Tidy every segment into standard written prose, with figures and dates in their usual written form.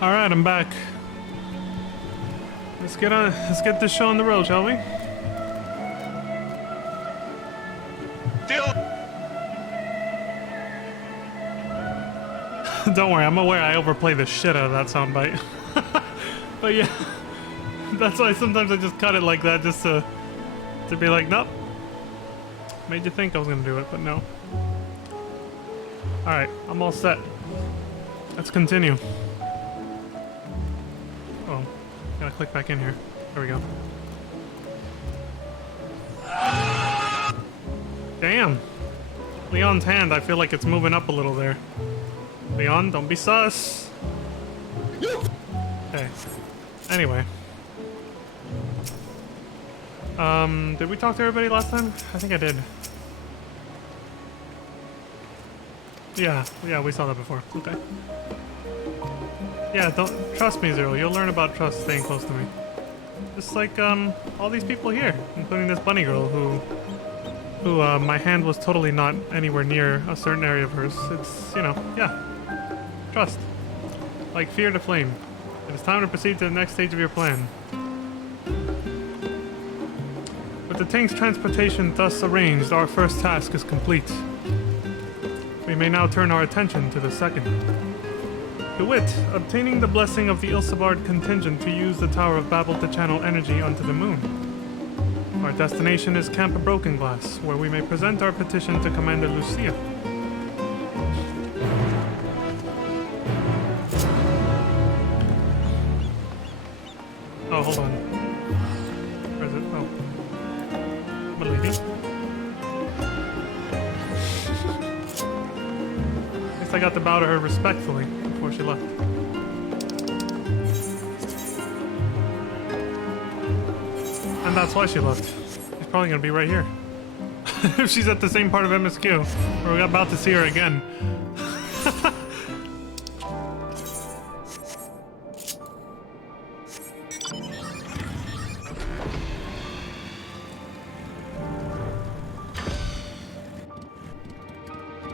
All right, I'm back. Let's get this show on the road, shall we? Don't worry, I'm aware I overplay the shit out of that soundbite. But yeah, that's why sometimes I just cut it like that, just to be like, nope. Made you think I was gonna do it, but no. All right, I'm all set. Let's continue. Oh, gotta click back in here. There we go. Damn. Leon's hand, I feel like it's moving up a little there. Leon, don't be sus. Okay. Anyway. Did we talk to everybody last time? I think I did. Yeah, we saw that before. Okay. Yeah, don't trust me, Zero. You'll learn about trust staying close to me. Just like all these people here, including this bunny girl who my hand was totally not anywhere near a certain area of hers. It's, you know, yeah. Trust. Like fear to flame. It is time to proceed to the next stage of your plan. With the tank's transportation thus arranged, our first task is complete. We may now turn our attention to the second. To wit, obtaining the blessing of the Ilsabard contingent to use the Tower of Babel to channel energy onto the moon. Our destination is Camp Broken Glass, where we may present our petition to Commander Lucia. Oh, hold on. Where is it? Oh. I'm leaving. At least I got to bow to her respectfully before she left. And that's why she left. She's probably gonna be right here. If she's at the same part of MSQ, we're about to see her again.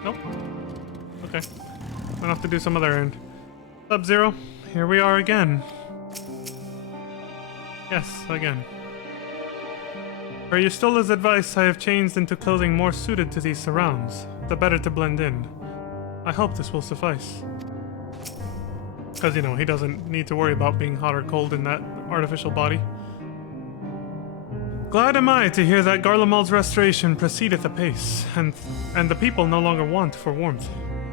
Nope. Okay. I'm gonna have to do some other errand. Sub-Zero, here we are again. Yes, again. Per Yustola's advice, I have changed into clothing more suited to these surrounds, the better to blend in. I hope this will suffice. Because, you know, he doesn't need to worry about being hot or cold in that artificial body. Glad am I to hear that Garlemald's restoration proceedeth apace, and the people no longer want for warmth.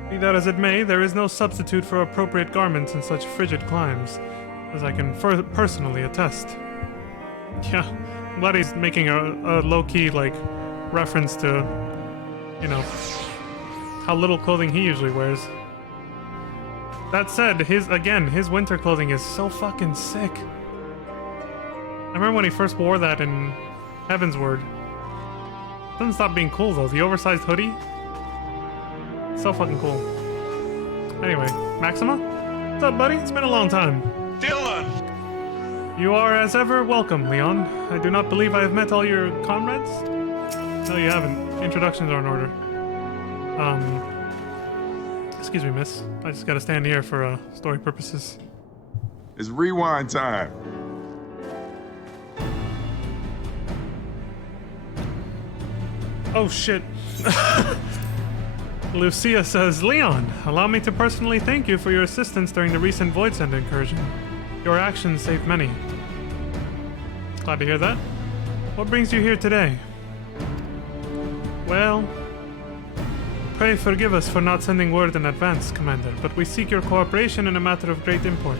Be that as it may, there is no substitute for appropriate garments in such frigid climes, as I can personally attest. Yeah, I'm glad he's making a low-key, like, reference to, you know, how little clothing he usually wears. That said, his winter clothing is so fucking sick. I remember when he first wore that in Heavensward. Doesn't stop being cool though. The oversized hoodie, so fucking cool. Anyway, Maxima, what's up, buddy? It's been a long time. Dylan! You are as ever welcome, Leon. I do not believe I have met all your comrades. No, you haven't. Introductions are in order. Excuse me, miss. I just gotta stand here for story purposes. It's rewind time. Oh shit. Lucia says, Leon, allow me to personally thank you for your assistance during the recent Voidsend incursion. Your actions saved many. Glad to hear that. What brings you here today? Well, pray forgive us for not sending word in advance, Commander, but we seek your cooperation in a matter of great import.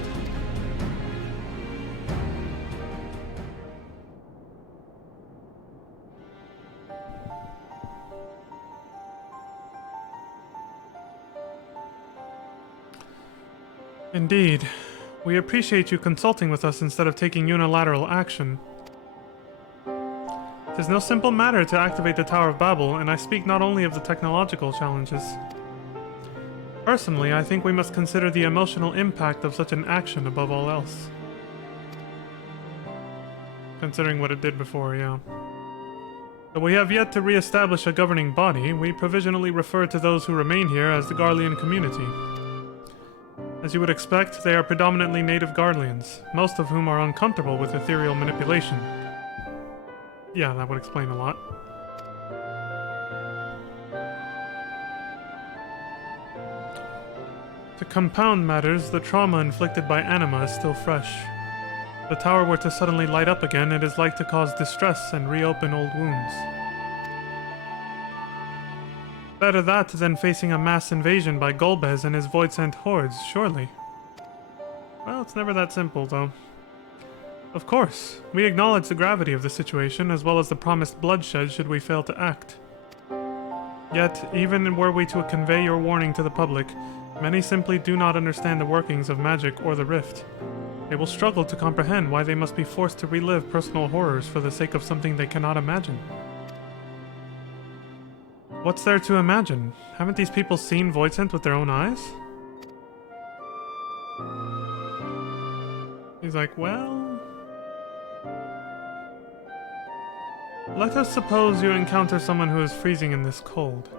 Indeed. We appreciate you consulting with us instead of taking unilateral action. It is no simple matter to activate the Tower of Babel, and I speak not only of the technological challenges. Personally, I think we must consider the emotional impact of such an action above all else. Considering what it did before, yeah. Though we have yet to re-establish a governing body, we provisionally refer to those who remain here as the Garlean community. As you would expect, they are predominantly native Garleans, most of whom are uncomfortable with ethereal manipulation. Yeah, that would explain a lot. To compound matters, the trauma inflicted by Anima is still fresh. If the tower were to suddenly light up again, it is like to cause distress and reopen old wounds. Better that than facing a mass invasion by Golbez and his Voidsent hordes, surely. Well, it's never that simple, though. Of course, we acknowledge the gravity of the situation, as well as the promised bloodshed should we fail to act. Yet, even were we to convey your warning to the public, many simply do not understand the workings of magic or the rift. They will struggle to comprehend why they must be forced to relive personal horrors for the sake of something they cannot imagine. What's there to imagine? Haven't these people seen Voidsent with their own eyes? He's like, well... Let us suppose you encounter someone who is freezing in this cold.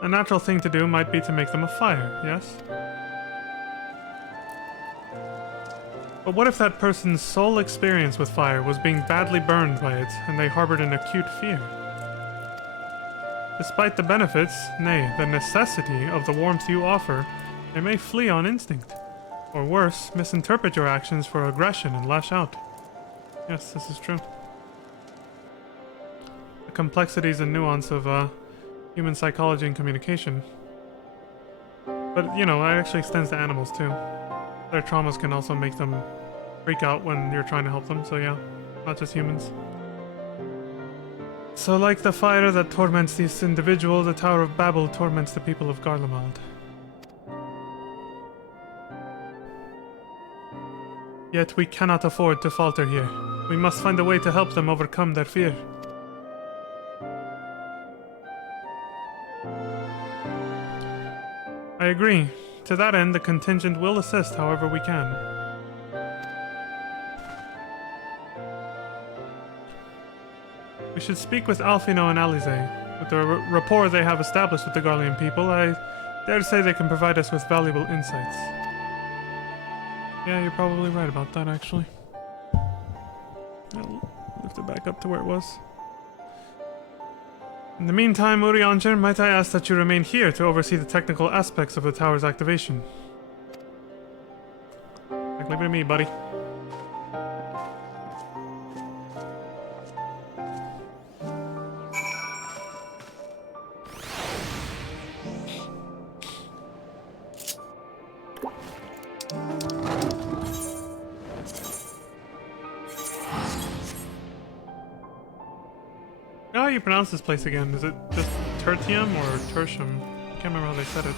A natural thing to do might be to make them a fire, yes? But what if that person's sole experience with fire was being badly burned by it, and they harbored an acute fear? Despite the benefits, nay, the necessity of the warmth you offer, they may flee on instinct. Or worse, misinterpret your actions for aggression and lash out. Yes, this is true. The complexities and nuance of human psychology and communication. But, you know, it actually extends to animals too. Their traumas can also make them freak out when you're trying to help them, so yeah, not just humans. So like the fire that torments this individual, the Tower of Babel torments the people of Garlemald. Yet we cannot afford to falter here. We must find a way to help them overcome their fear. I agree. To that end, the contingent will assist however we can. We should speak with Alfino and Alize. With the rapport they have established with the Garlean people, I dare say they can provide us with valuable insights. Yeah, you're probably right about that, actually. I'll lift it back up to where it was. In the meantime, Urianger, might I ask that you remain here to oversee the technical aspects of the tower's activation? Like, leave it to me, buddy. How do you pronounce this place again? Is it just Tertium or Tertium? I can't remember how they said it.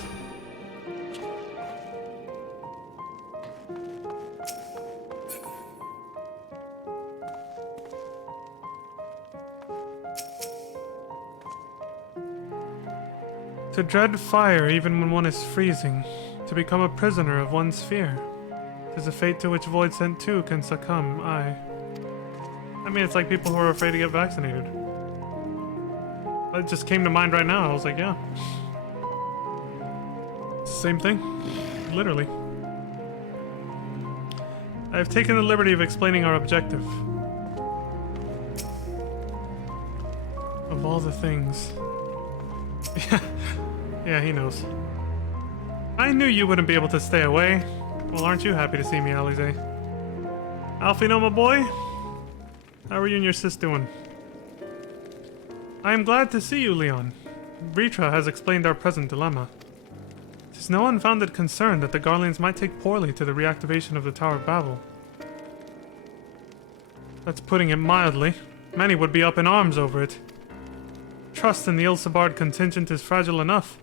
To dread fire even when one is freezing. To become a prisoner of one's fear. 'Tis a fate to which Voidsent too can succumb, aye. I mean, it's like people who are afraid to get vaccinated. It just came to mind right now. I was like, yeah. It's the same thing. Literally. I have taken the liberty of explaining our objective. Of all the things. Yeah, he knows. I knew you wouldn't be able to stay away. Well, aren't you happy to see me, Alize? Alfino, my boy? How are you and your sis doing? I am glad to see you, Leon. Vritra has explained our present dilemma. It is no unfounded concern that the Garleans might take poorly to the reactivation of the Tower of Babel. That's putting it mildly. Many would be up in arms over it. Trust in the Ilsabard contingent is fragile enough.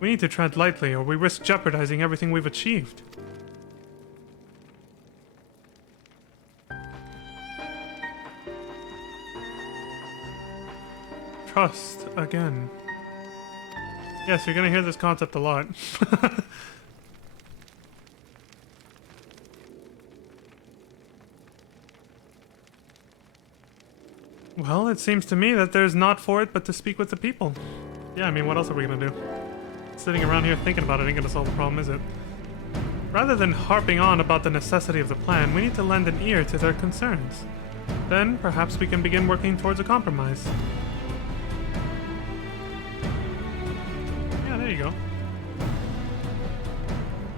We need to tread lightly, or we risk jeopardizing everything we've achieved. Trust again. Yes, you're gonna hear this concept a lot. Well, it seems to me that there's naught for it but to speak with the people. Yeah, I mean, what else are we gonna do? Sitting around here thinking about it ain't gonna solve the problem, is it? Rather than harping on about the necessity of the plan, we need to lend an ear to their concerns. Then, perhaps we can begin working towards a compromise. Yeah, there you go.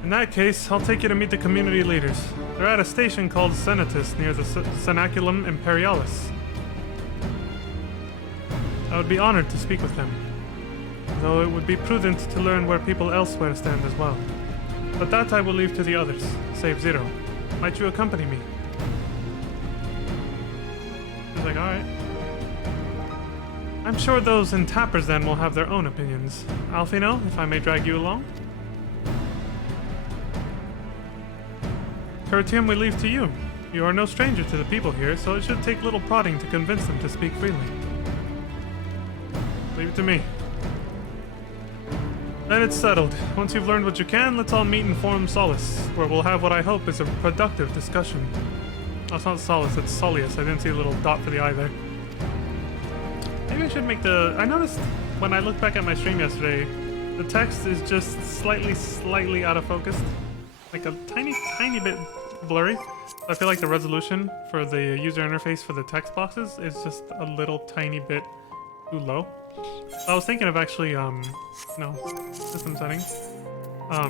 In that case, I'll take you to meet the community leaders. They're at a station called Senatus near the Cenaculum Imperialis. I would be honored to speak with them, though it would be prudent to learn where people elsewhere stand as well. But that I will leave to the others, save Zero. Might you accompany me? He's like, alright. I'm sure those in Tappers then will have their own opinions. Alfino, if I may drag you along? Tertium, we leave to you. You are no stranger to the people here, so it should take little prodding to convince them to speak freely. Leave it to me. Then it's settled. Once you've learned what you can, let's all meet in Forum Solace, where we'll have what I hope is a productive discussion. Oh, it's not Solace, it's Soleus. I didn't see a little dot for the I there. Maybe I should make the... I noticed when I looked back at my stream yesterday, the text is just slightly out of focus. Like a tiny bit blurry. I feel like the resolution for the user interface for the text boxes is just a little tiny bit too low. I was thinking of actually, no, system settings. I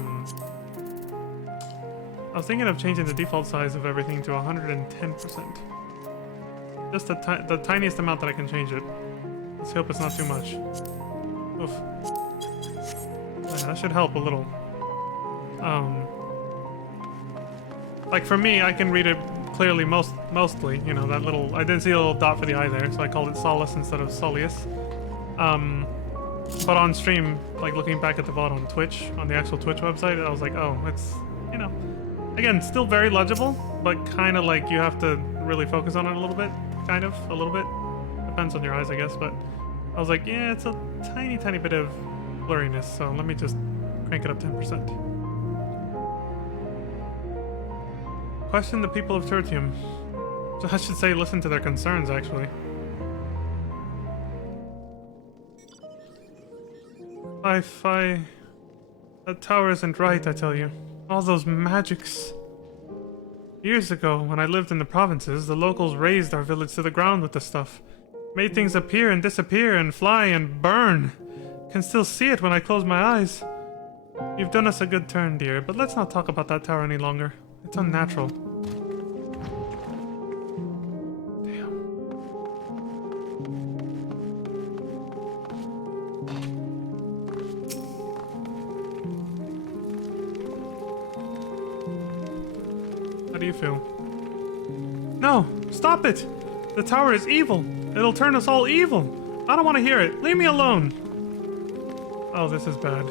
was thinking of changing the default size of everything to 110%. Just the tiniest amount that I can change it. Let's hope it's not too much. Oof. Yeah, that should help a little. Like for me, I can read it clearly mostly, you know, that little, I didn't see a little dot for the I there, so I called it Solace instead of Soleus. But on stream, like looking back at the VOD on Twitch, on the actual Twitch website, I was like, oh, it's, you know, again, still very legible, but kind of like you have to really focus on it a little bit, a little bit. Depends on your eyes, I guess, but I was like, yeah, it's a tiny bit of blurriness, so let me just crank it up 10%. Question the people of Tertium. So I should say listen to their concerns, actually. That tower isn't right, I tell you. All those magics. Years ago, when I lived in the provinces, the locals razed our village to the ground with the stuff. Made things appear and disappear and fly and burn. Can still see it when I close my eyes. You've done us a good turn, dear, but let's not talk about that tower any longer. It's unnatural. Damn. How do you feel? No! Stop it! The tower is evil! It'll turn us all evil! I don't want to hear it! Leave me alone! Oh, this is bad.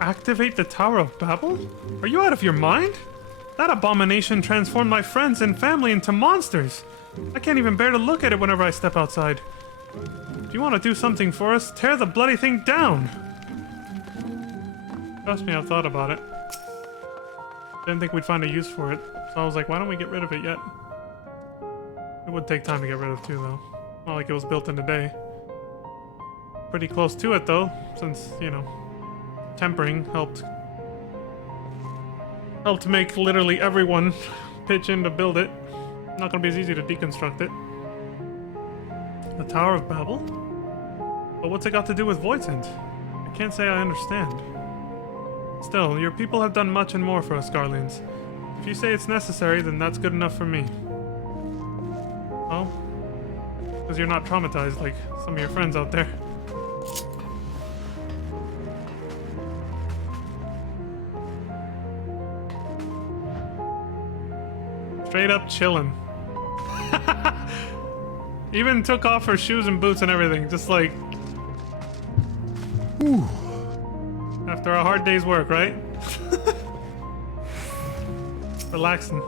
Activate the Tower of Babel? Are you out of your mind? That abomination transformed my friends and family into monsters! I can't even bear to look at it whenever I step outside. If you want to do something for us, tear the bloody thing down! Trust me, I've thought about it. Didn't think we'd find a use for it, so I was like, why don't we get rid of it yet? It would take time to get rid of too, though. Not like it was built in a day. Pretty close to it, though, since, you know, tempering helped make literally everyone pitch in to build it. Not gonna be as easy to deconstruct it. The Tower of Babel? But what's it got to do with Void's End? I can't say I understand. Still, your people have done much and more for us, Garleans. If you say it's necessary, then that's good enough for me. Oh? Because you're not traumatized like some of your friends out there. Straight up chillin'. Even took off her shoes and boots and everything, just like... Whew. After a hard day's work, right? Relaxing.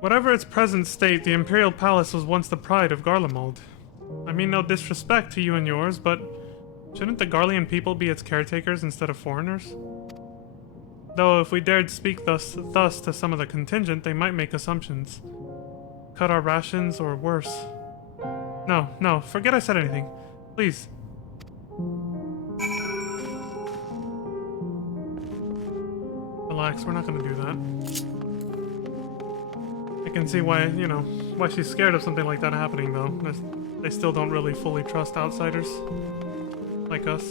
Whatever its present state, the Imperial Palace was once the pride of Garlemald. I mean no disrespect to you and yours, but Shouldn't the Garlean people be its caretakers instead of foreigners? Though if we dared speak thus to some of the contingent, they might make assumptions. Cut our rations, or worse. No, no, forget I said anything. Please. Relax, we're not gonna do that. I can see why, you know, why she's scared of something like that happening, though. They still don't really fully trust outsiders. Like us.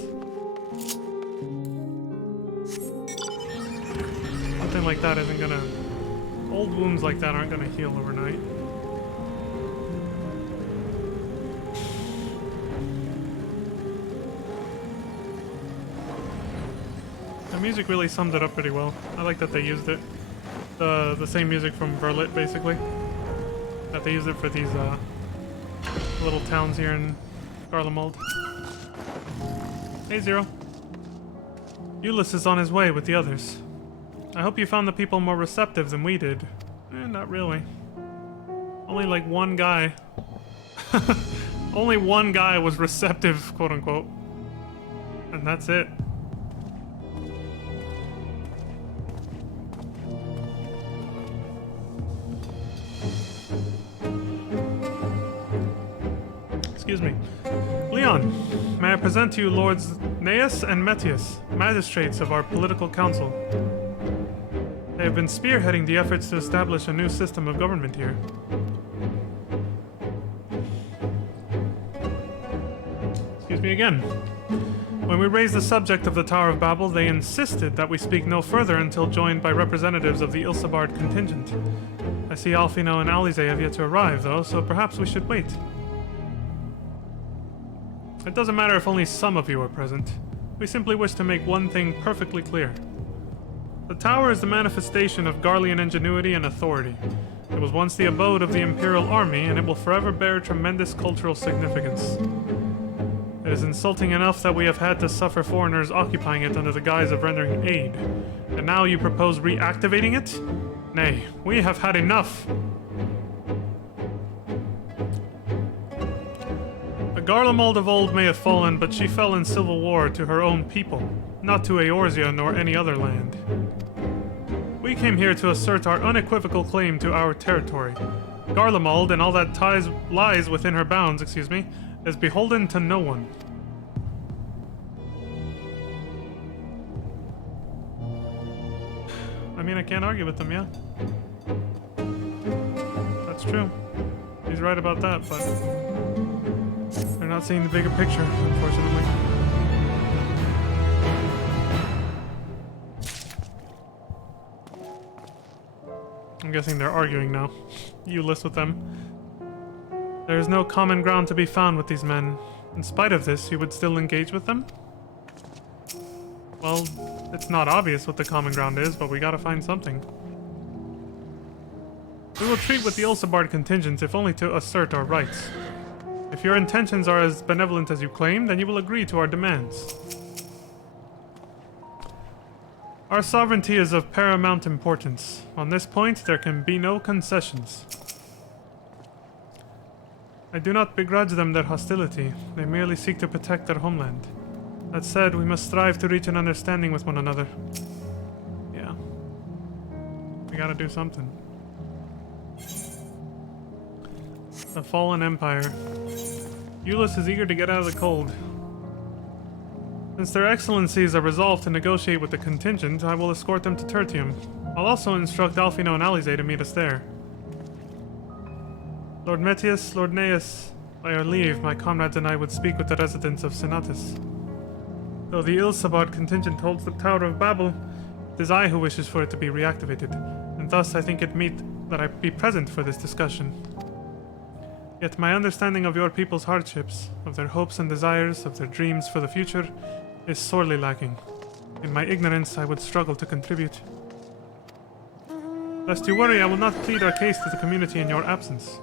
Something like that isn't gonna... Old wounds like that aren't gonna heal overnight. The music really summed it up pretty well. I like that they used it. The same music from Verlet, basically. That they used it for these little towns here in Garlemald. Hey, Zero. Ulyss is on his way with the others. I hope you found the people more receptive than we did. Not really. Only like one guy. Only one guy was receptive, quote unquote. And that's it. Excuse me. Leon, may I present to you Lords Neas and Metius, magistrates of our political council. They have been spearheading the efforts to establish a new system of government here. Excuse me again. When we raised the subject of the Tower of Babel, they insisted that we speak no further until joined by representatives of the Ilsabard contingent. I see Alfino and Alize have yet to arrive, though, so perhaps we should wait. It doesn't matter if only some of you are present. We simply wish to make one thing perfectly clear. The tower is the manifestation of Garlean ingenuity and authority. It was once the abode of the Imperial Army, and it will forever bear tremendous cultural significance. It is insulting enough that we have had to suffer foreigners occupying it under the guise of rendering aid. And now you propose reactivating it? Nay, we have had enough! The Garlemald of old may have fallen, but she fell in civil war to her own people, not to Eorzea nor any other land. We came here to assert our unequivocal claim to our territory. Garlemald and all that lies within her bounds, is beholden to no one. I mean, I can't argue with them, yeah? That's true. He's right about that, but... they're not seeing the bigger picture, unfortunately. I'm guessing they're arguing now. Ulyss with them. There is no common ground to be found with these men. In spite of this, you would still engage with them? Well, it's not obvious what the common ground is, but we gotta find something. We will treat with the Ilsabard contingents if only to assert our rights. If your intentions are as benevolent as you claim, then you will agree to our demands. Our sovereignty is of paramount importance. On this point, there can be no concessions. I do not begrudge them their hostility. They merely seek to protect their homeland. That said, we must strive to reach an understanding with one another. Yeah. We gotta do something. The Fallen Empire. Ulyss is eager to get out of the cold. Since their excellencies are resolved to negotiate with the contingent, I will escort them to Tertium. I'll also instruct Alfino and Alize to meet us there. Lord Metius, Lord Neas, by your leave, my comrades and I would speak with the residents of Senatus. Though the Ilsabard contingent holds the Tower of Babel, it is I who wishes for it to be reactivated, and thus I think it meet that I be present for this discussion. Yet my understanding of your people's hardships, of their hopes and desires, of their dreams for the future, is sorely lacking. In my ignorance, I would struggle to contribute. Lest you worry, I will not plead our case to the community in your absence.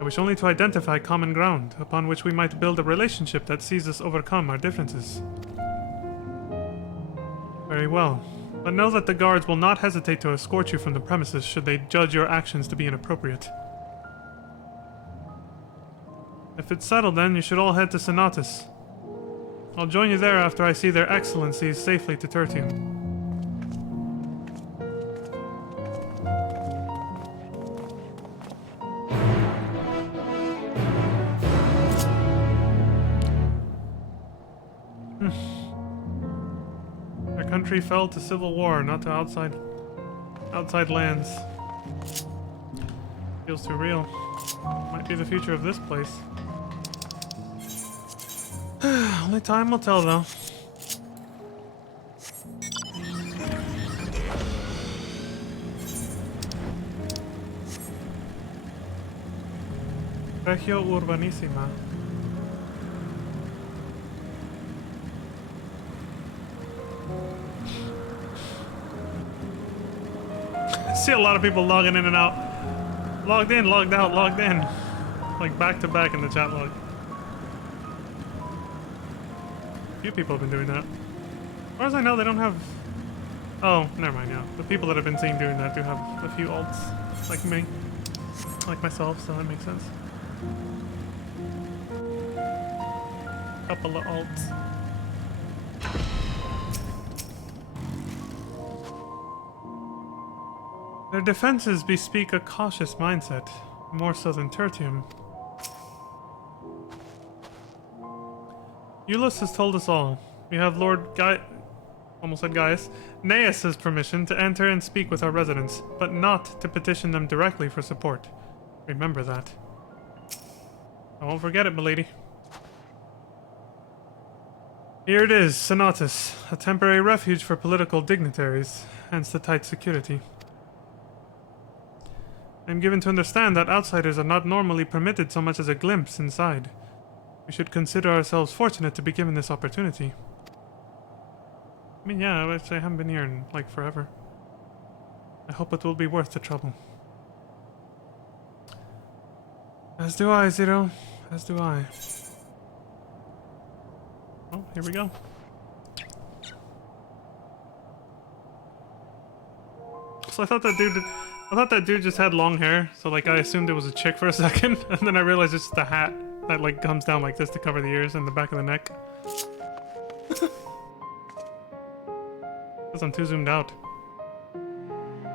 I wish only to identify common ground, upon which we might build a relationship that sees us overcome our differences. Very well. But know that the guards will not hesitate to escort you from the premises should they judge your actions to be inappropriate. If it's settled then, you should all head to Senatus. I'll join you there after I see their excellencies safely to Tertium. Our country fell to civil war, not to outside lands. Feels too real. Might be the future of this place. Only time will tell, though. Regio Urbanissima. I see a lot of people logging in and out. Logged in, logged out, logged in. Like back to back in the chat log. A few people have been doing that. As far as I know, they don't have... Oh, never mind, yeah. The people that have been seen doing that do have a few alts, like me. Like myself, so that makes sense. Couple of alts. Their defenses bespeak a cautious mindset, more so than Tertium. Eulus has told us all. We have Lord almost said Gaius, Gnaeus' permission to enter and speak with our residents, but not to petition them directly for support. Remember that. I won't forget it, milady. Here it is, Senatus, a temporary refuge for political dignitaries, hence the tight security. I am given to understand that outsiders are not normally permitted so much as a glimpse inside. We should consider ourselves fortunate to be given this opportunity. I mean, yeah, I haven't been here in, like, forever. I hope it will be worth the trouble. As do I, Zero. As do I. Oh, here we go. So I thought that dude just had long hair, so like I assumed it was a chick for a second, and then I realized it's just a hat that like comes down like this to cover the ears and the back of the neck. Because I'm too zoomed out.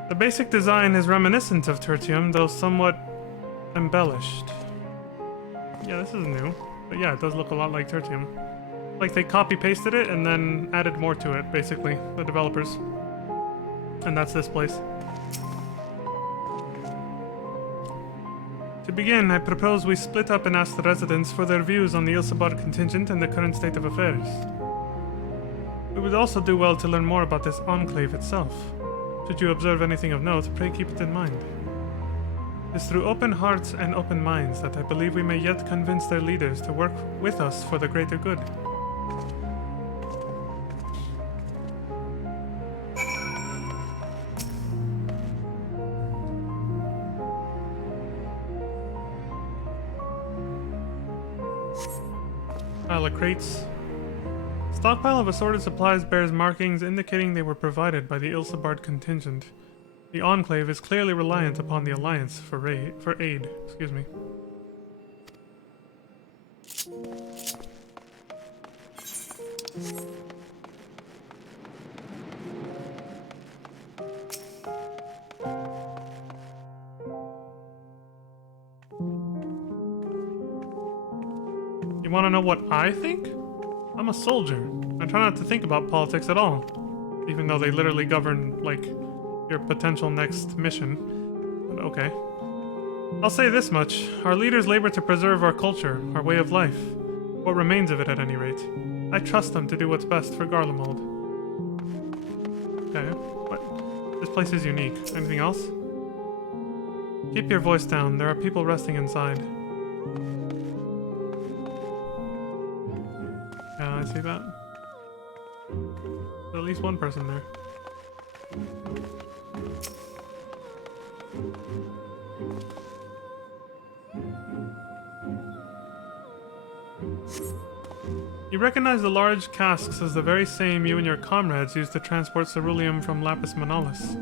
The basic design is reminiscent of Tertium, though somewhat embellished. Yeah, this is new. But yeah, it does look a lot like Tertium. Like they copy-pasted it and then added more to it, basically, the developers. And that's this place. To begin, I propose we split up and ask the residents for their views on the Ilsabard contingent and the current state of affairs. We would also do well to learn more about this enclave itself. Should you observe anything of note, pray keep it in mind. It is through open hearts and open minds that I believe we may yet convince their leaders to work with us for the greater good. Pile of crates. Stockpile of assorted supplies bears markings indicating they were provided by the Ilsabard contingent. The Enclave is clearly reliant upon the Alliance for aid. Excuse me. You want to know what I think? I'm a soldier. I try not to think about politics at all, even though they literally govern, like, your potential next mission. But okay. I'll say this much. Our leaders labor to preserve our culture, our way of life. What remains of it, at any rate. I trust them to do what's best for Garlemald. Okay. What? This place is unique. Anything else? Keep your voice down. There are people resting inside. Yeah, I see that. There's at least one person there. You recognize the large casks as the very same you and your comrades used to transport ceruleum from Lapis Manalis.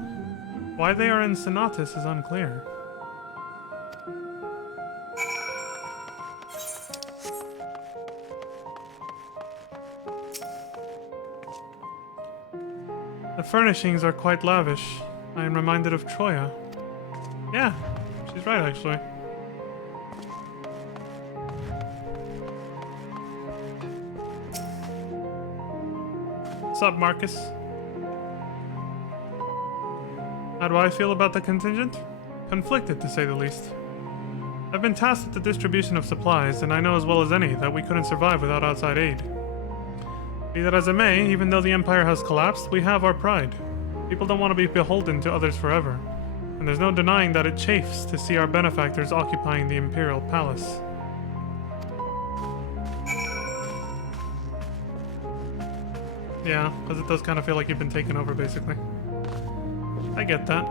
Why they are in Senatus is unclear. The furnishings are quite lavish. I am reminded of Troya. Yeah, she's right actually. What's up, Marcus? How do I feel about the contingent? Conflicted, to say the least. I've been tasked with the distribution of supplies, and I know as well as any that we couldn't survive without outside aid. Be that as it may, even though the Empire has collapsed, we have our pride. People don't want to be beholden to others forever, and there's no denying that it chafes to see our benefactors occupying the Imperial Palace. Yeah, because it does kind of feel like you've been taken over, basically. I get that.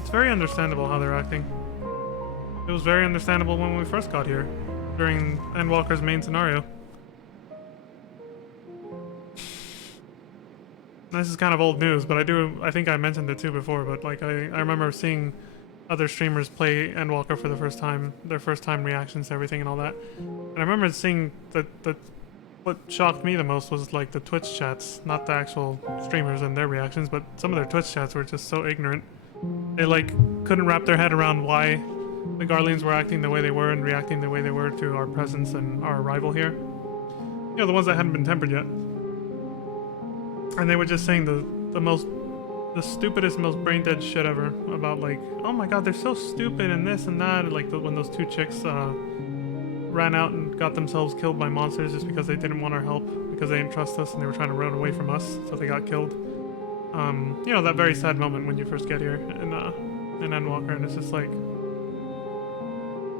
It's very understandable how they're acting. It was very understandable when we first got here, during Endwalker's main scenario. This is kind of old news, but I think I mentioned it too before, but like I remember seeing other streamers play Endwalker for the first time, their first time reactions to everything and all that. And I remember seeing that what shocked me the most was like the Twitch chats, not the actual streamers and their reactions, but some of their Twitch chats were just so ignorant. They like couldn't wrap their head around why the Garleans were acting the way they were and reacting the way they were to our presence and our arrival here. You know, the ones that hadn't been tempered yet. And they were just saying the stupidest, most brain dead shit ever about like, oh my god, they're so stupid and this and that. And, like when those two chicks ran out and got themselves killed by monsters just because they didn't want our help, because they didn't trust us and they were trying to run away from us, so they got killed. You know, that very sad moment when you first get here in Endwalker, and it's just like,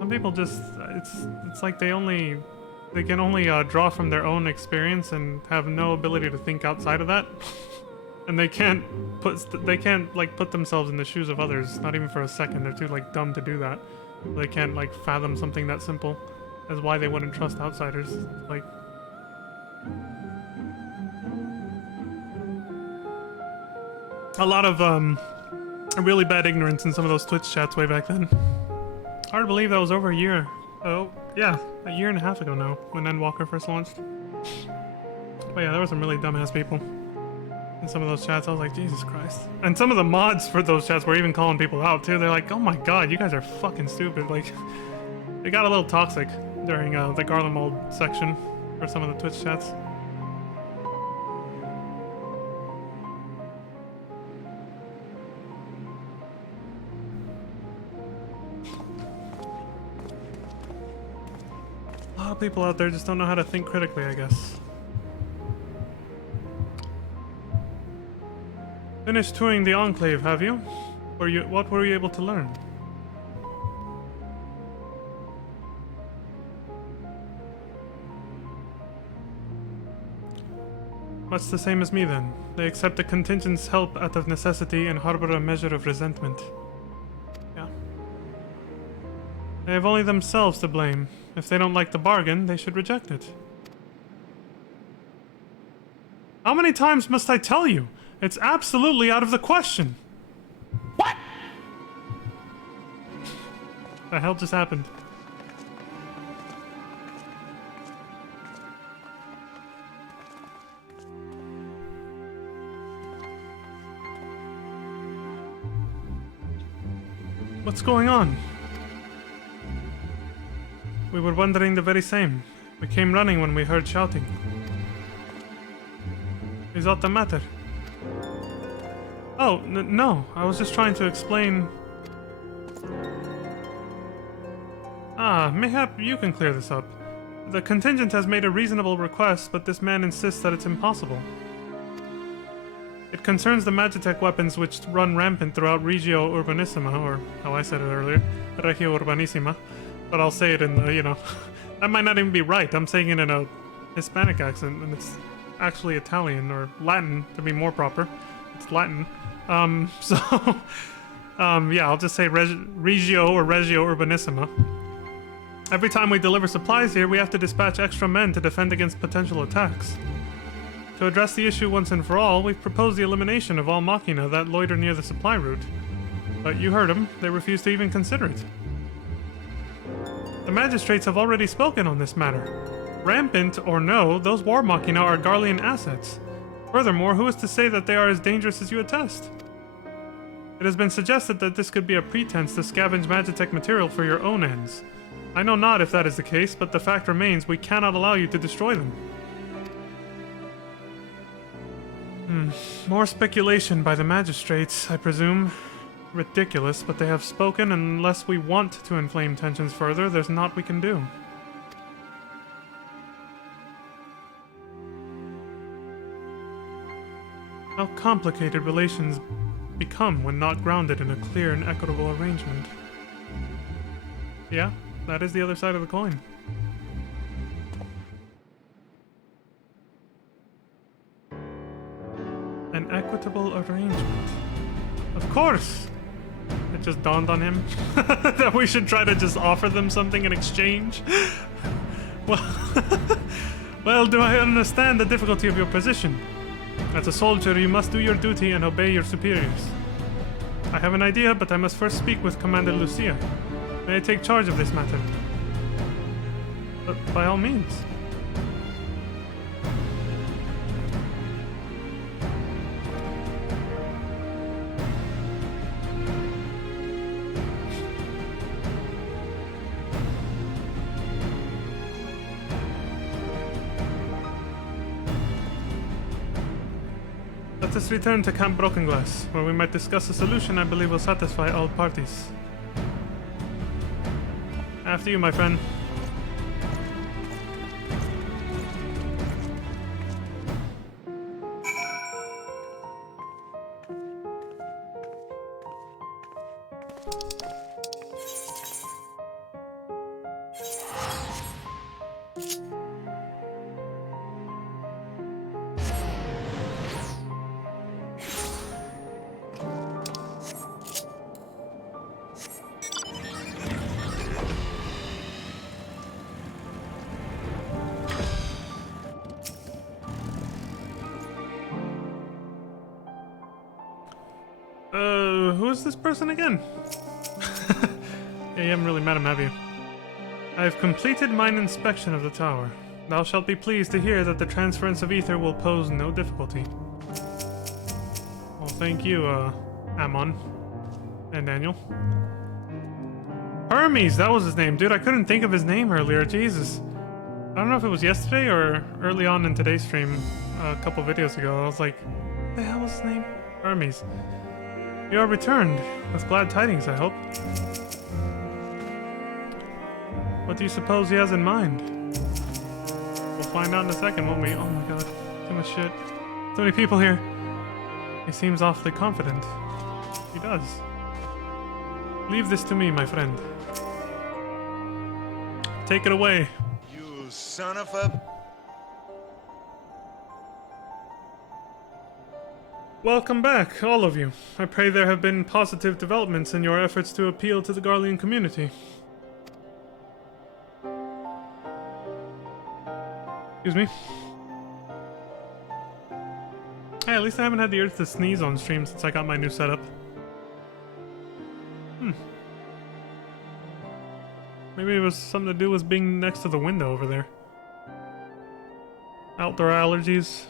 some people just, it's like they can only draw from their own experience and have no ability to think outside of that. And they can't like put themselves in the shoes of others, not even for a second. They're too like dumb to do that. They can't like fathom something that simple as why they wouldn't trust outsiders. Like, a lot of really bad ignorance in some of those Twitch chats way back then. Hard to believe that was over a year. Oh, yeah, a year and a half ago now, when Endwalker first launched. But yeah, there were some really dumbass people in some of those chats. I was like, Jesus Christ. And some of the mods for those chats were even calling people out too. They're like, oh my god, you guys are fucking stupid. Like, it got a little toxic during the Garlemald section for some of the Twitch chats. A lot of people out there just don't know how to think critically, I guess. Finished touring the Enclave, have you? What were you able to learn? Much the same as me then. They accept the contingent's help out of necessity and harbor a measure of resentment. Yeah. They have only themselves to blame. If they don't like the bargain, they should reject it. How many times must I tell you? It's absolutely out of the question. What? The hell just happened? What's going on? We were wondering the very same. We came running when we heard shouting. Is that the matter? Oh, no. I was just trying to explain... mayhap you can clear this up. The contingent has made a reasonable request, but this man insists that it's impossible. It concerns the Magitech weapons which run rampant throughout Regio Urbanissima, or how I said it earlier, Regio Urbanissima. But I'll say it in the, you know... that might not even be right. I'm saying it in a Hispanic accent, and it's actually Italian, or Latin, to be more proper. It's Latin. Yeah, I'll just say Regio or Regio Urbanissima. Every time we deliver supplies here, we have to dispatch extra men to defend against potential attacks. To address the issue once and for all, we've proposed the elimination of all machina that loiter near the supply route. But you heard them, they refuse to even consider it. The magistrates have already spoken on this matter. Rampant or no, those war machina are Garlean assets. Furthermore, who is to say that they are as dangerous as you attest? It has been suggested that this could be a pretense to scavenge Magitech material for your own ends. I know not if that is the case, but the fact remains we cannot allow you to destroy them. More speculation by the magistrates, I presume. Ridiculous, but they have spoken, and unless we want to inflame tensions further, there's naught we can do. How complicated relations become when not grounded in a clear and equitable arrangement. Yeah, that is the other side of the coin. An equitable arrangement. Of course! It just dawned on him that we should try to just offer them something in exchange. Well, do I understand the difficulty of your position? As a soldier, you must do your duty and obey your superiors. I have an idea, but I must first speak with Commander Lucia. May I take charge of this matter? But by all means. Let us return to Camp Brokenglass, where we might discuss a solution I believe will satisfy all parties. After you, my friend. Who is this person again? Yeah, you haven't really met him, have you? I have completed mine inspection of the tower. Thou shalt be pleased to hear that the transference of ether will pose no difficulty. Well, thank you, Amon. And Daniel. Hermes, that was his name. Dude, I couldn't think of his name earlier. Jesus. I don't know if it was yesterday or early on in today's stream, a couple videos ago. I was like, what the hell was his name? Hermes. You are returned, with glad tidings, I hope. What do you suppose he has in mind? We'll find out in a second, won't we? Oh my god, too much shit. So many people here. He seems awfully confident. He does. Leave this to me, my friend. Take it away. You son of a... Welcome back, all of you. I pray there have been positive developments in your efforts to appeal to the Garlean community. Excuse me. Hey, at least I haven't had the urge to sneeze on stream since I got my new setup. Maybe it was something to do with being next to the window over there. Outdoor allergies.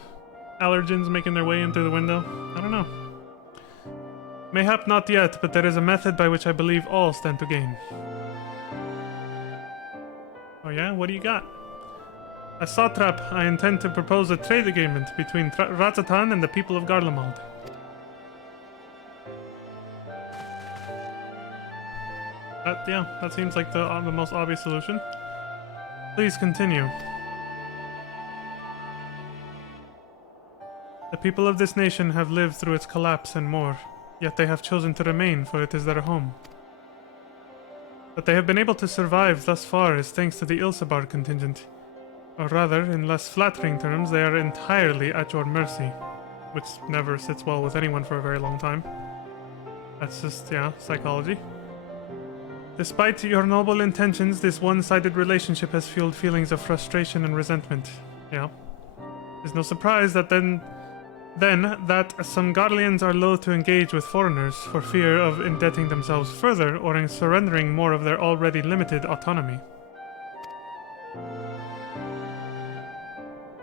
Allergens making their way in through the window. I don't know. Mayhap not yet, but there is a method by which I believe all stand to gain. Oh yeah? What do you got? As Satrap, I intend to propose a trade agreement between Ratatan and the people of Garlemald. That seems like the most obvious solution. Please continue. The people of this nation have lived through its collapse and more, yet they have chosen to remain, for it is their home. But they have been able to survive thus far is thanks to the Ilsabar contingent. Or rather, in less flattering terms, they are entirely at your mercy, which never sits well with anyone for a very long time. That's just, psychology. Despite your noble intentions, this one-sided relationship has fueled feelings of frustration and resentment. Yeah. It's no surprise that then that some Garleans are loath to engage with foreigners for fear of indebting themselves further or in surrendering more of their already limited autonomy.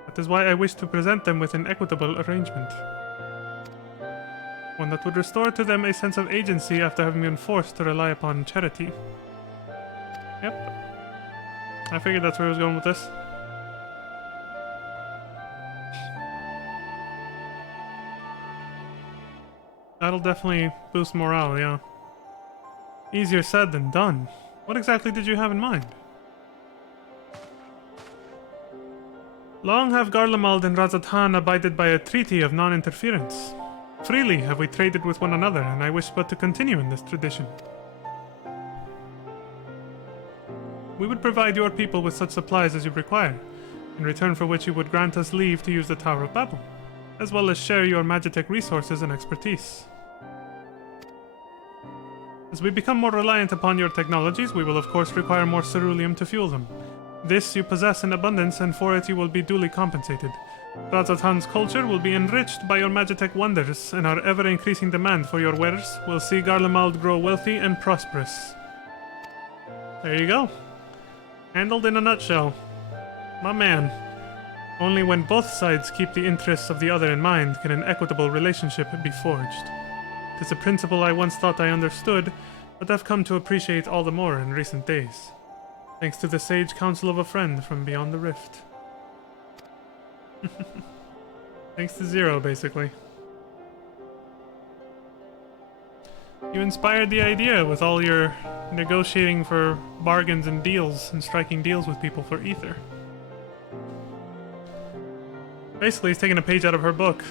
At is why I wish to present them with an equitable arrangement. One that would restore to them a sense of agency after having been forced to rely upon charity. Yep. I figured that's where I was going with this. That'll definitely boost morale, yeah. Easier said than done. What exactly did you have in mind? Long have Garlemald and Razatan abided by a treaty of non-interference. Freely have we traded with one another, and I wish but to continue in this tradition. We would provide your people with such supplies as you require, in return for which you would grant us leave to use the Tower of Babel, as well as share your Magitech resources and expertise. As we become more reliant upon your technologies, we will of course require more ceruleum to fuel them. This you possess in abundance, and for it you will be duly compensated. Razatan's culture will be enriched by your Magitech wonders, and our ever-increasing demand for your wares will see Garlemald grow wealthy and prosperous. There you go. Handled in a nutshell. My man. Only when both sides keep the interests of the other in mind can an equitable relationship be forged. It is a principle I once thought I understood, but have come to appreciate all the more in recent days. Thanks to the sage counsel of a friend from beyond the rift. Thanks to Zero, basically. You inspired the idea with all your negotiating for bargains and deals and striking deals with people for ether. Basically, he's taking a page out of her book.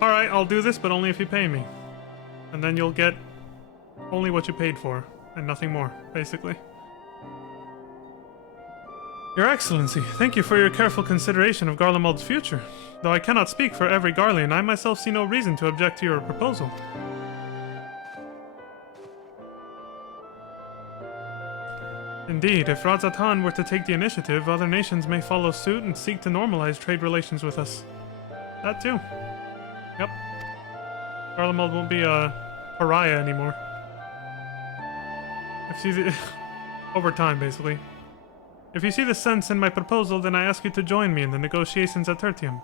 Alright, I'll do this, but only if you pay me. And then you'll get only what you paid for, and nothing more, basically. Your Excellency, thank you for your careful consideration of Garlemald's future. Though I cannot speak for every Garlean, I myself see no reason to object to your proposal. Indeed, if Razatan were to take the initiative, other nations may follow suit and seek to normalize trade relations with us. That too. Yep. Garlemald won't be a pariah anymore. If you see the over time, basically. If you see the sense in my proposal, then I ask you to join me in the negotiations at Tertium.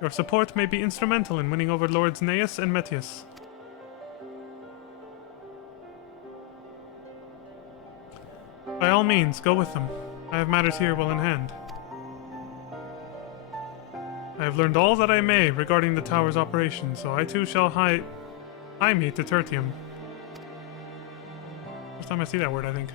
Your support may be instrumental in winning over Lords Neus and Metius. By all means, go with them. I have matters here well in hand. I have learned all that I may regarding the tower's operation, so I too shall hie me to Tertium. First time I see that word, I think.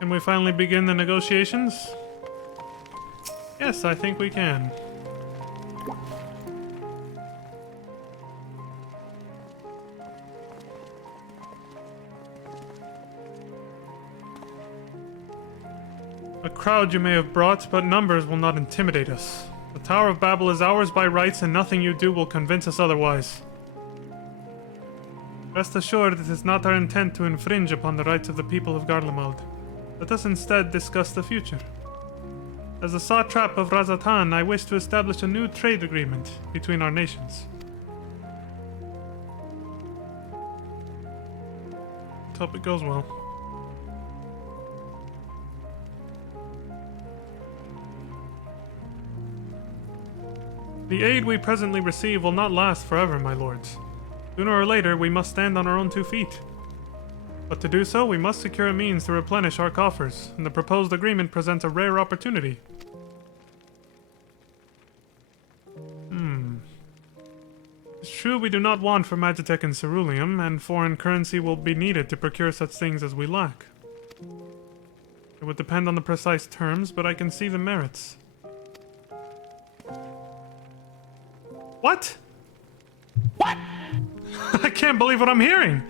Can we finally begin the negotiations? Yes, I think we can. A crowd you may have brought, but numbers will not intimidate us. The Tower of Babel is ours by rights, and nothing you do will convince us otherwise. Rest assured, it is not our intent to infringe upon the rights of the people of Garlemald. Let us instead discuss the future. As the satrap of Razatan, I wish to establish a new trade agreement between our nations. Let's hope it goes well. The aid we presently receive will not last forever, my lords. Sooner or later, we must stand on our own 2 feet. But to do so, we must secure a means to replenish our coffers, and the proposed agreement presents a rare opportunity. It's true we do not want for Magitech and Ceruleum, and foreign currency will be needed to procure such things as we lack. It would depend on the precise terms, but I can see the merits. What? What? I can't believe what I'm hearing!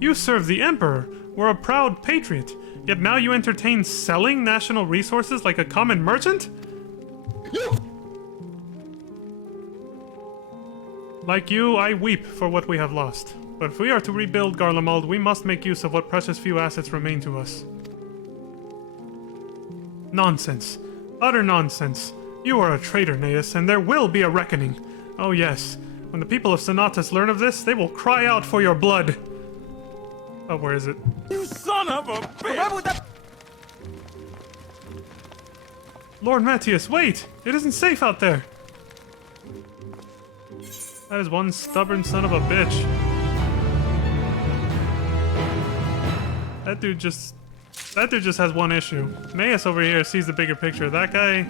You serve the Emperor, were a proud patriot, yet now you entertain selling national resources like a common merchant? Like you, I weep for what we have lost. But if we are to rebuild Garlemald, we must make use of what precious few assets remain to us. Nonsense. Utter nonsense. You are a traitor, Neus, and there will be a reckoning. Oh yes. When the people of Sonatus learn of this, they will cry out for your blood. Oh, where is it? You son of a bitch! Lord Matthias, wait! It isn't safe out there! That is one stubborn son of a bitch. That dude just has one issue. Neus over here sees the bigger picture. That guy,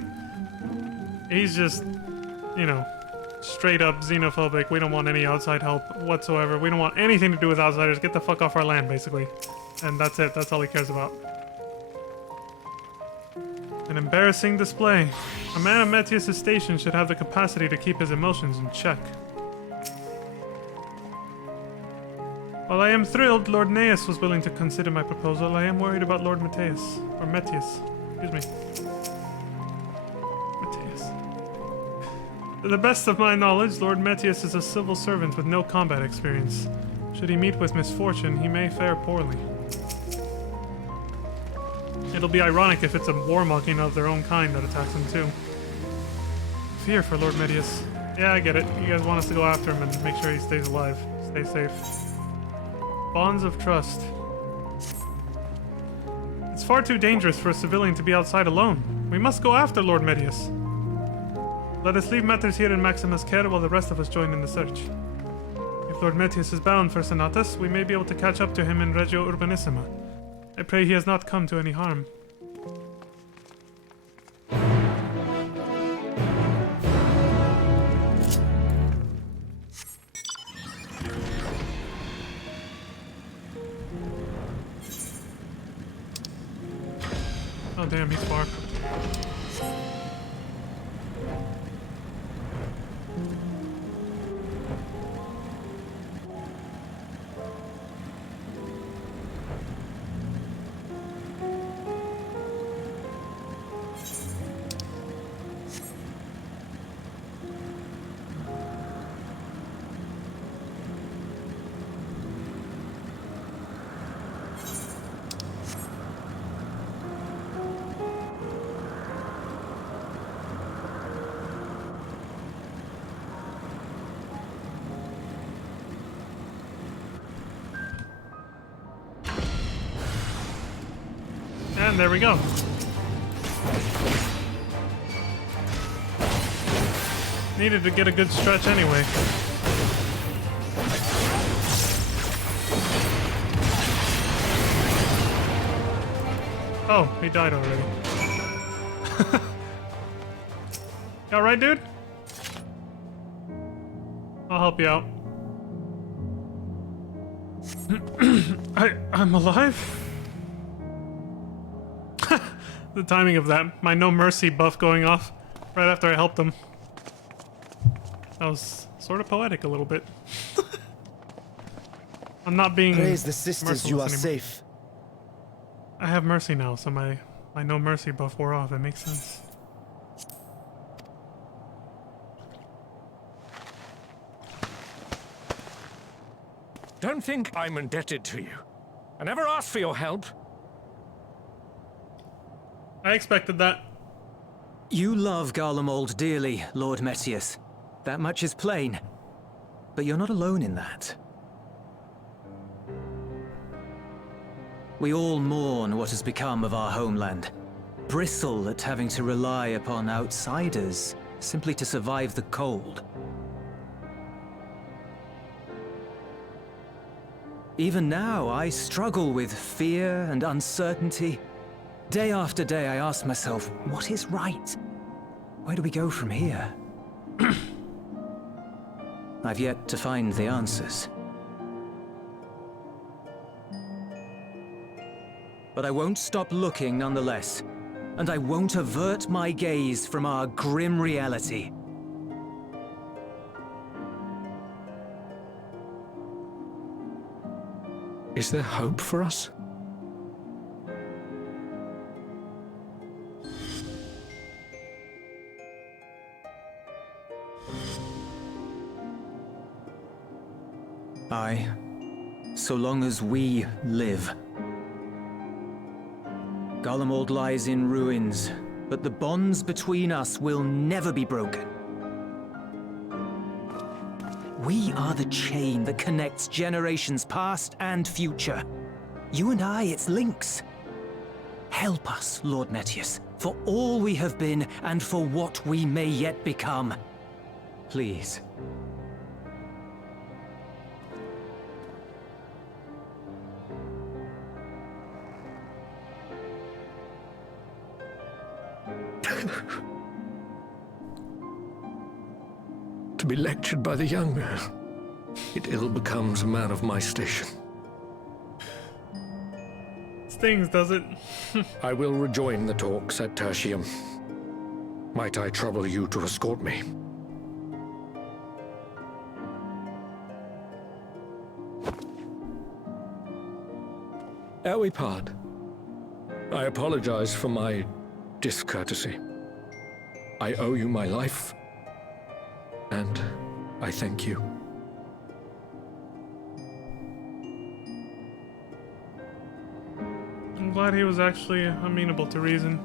he's just, you know, straight up xenophobic. We don't want any outside help whatsoever. We don't want anything to do with outsiders. Get the fuck off our land, basically. And that's it. That's all he cares about. An embarrassing display. A man of Metius' station should have the capacity to keep his emotions in check. While I am thrilled Lord Neus was willing to consider my proposal, I am worried about Lord Matthias. Or Metius. Excuse me. Matthias. To the best of my knowledge, Lord Metius is a civil servant with no combat experience. Should he meet with misfortune, he may fare poorly. It'll be ironic if it's a warmonging of their own kind that attacks him too. Fear for Lord Metius. Yeah, I get it. You guys want us to go after him and make sure he stays alive. Stay safe. Bonds of trust. It's far too dangerous for a civilian to be outside alone. We must go after Lord Metius. Let us leave matters here in Maximus' care while the rest of us join in the search. If Lord Metius is bound for Sonatus, we may be able to catch up to him in Regio Urbanissima. I pray he has not come to any harm. Oh damn, he's far. And there we go. Needed to get a good stretch anyway. Oh, he died already. You alright, dude? I'll help you out. I'm alive? The timing of that. My no mercy buff going off right after I helped him. That was sort of poetic a little bit. I'm not being Praise the sisters, you are anymore. safe. I have mercy now, so my no mercy buff wore off. It makes sense. Don't think I'm indebted to you. I never asked for your help. I expected that. You love Garlemald dearly, Lord Metius. That much is plain. But you're not alone in that. We all mourn what has become of our homeland. Bristle at having to rely upon outsiders simply to survive the cold. Even now, I struggle with fear and uncertainty. Day after day, I ask myself, what is right? Where do we go from here? I've yet to find the answers. But I won't stop looking nonetheless, and I won't avert my gaze from our grim reality. Is there hope for us? Aye. So long as we live. Garlemald lies in ruins, but the bonds between us will never be broken. We are the chain that connects generations past and future. You and I, it's links. Help us, Lord Metius, for all we have been and for what we may yet become. Please. To be lectured by the young man, it ill becomes a man of my station. Stings, does it? I will rejoin the talks at Tertium. Might I trouble you to escort me? Ere we part, I apologize for my discourtesy. I owe you my life, and I thank you. I'm glad he was actually amenable to reason.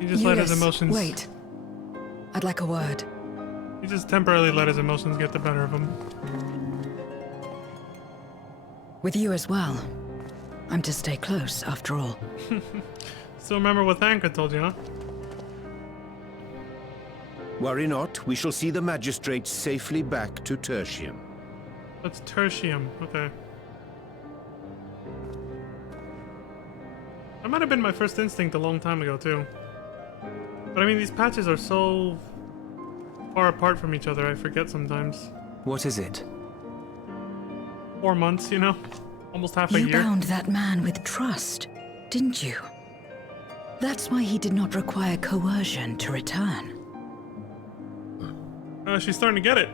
He just let his emotions... Wait. I'd like a word. He just temporarily let his emotions get the better of him. With you as well. I'm to stay close, after all. Still remember what Thanka told you, huh? Worry not, we shall see the magistrate safely back to Tertium. That's Tertium, okay. That might have been my first instinct a long time ago, too. But I mean, these patches are so far apart from each other, I forget sometimes. What is it? 4 months, you know? Almost half a You year. bound that man with trust, didn't you? That's why he did not require coercion to return. She's starting to get it.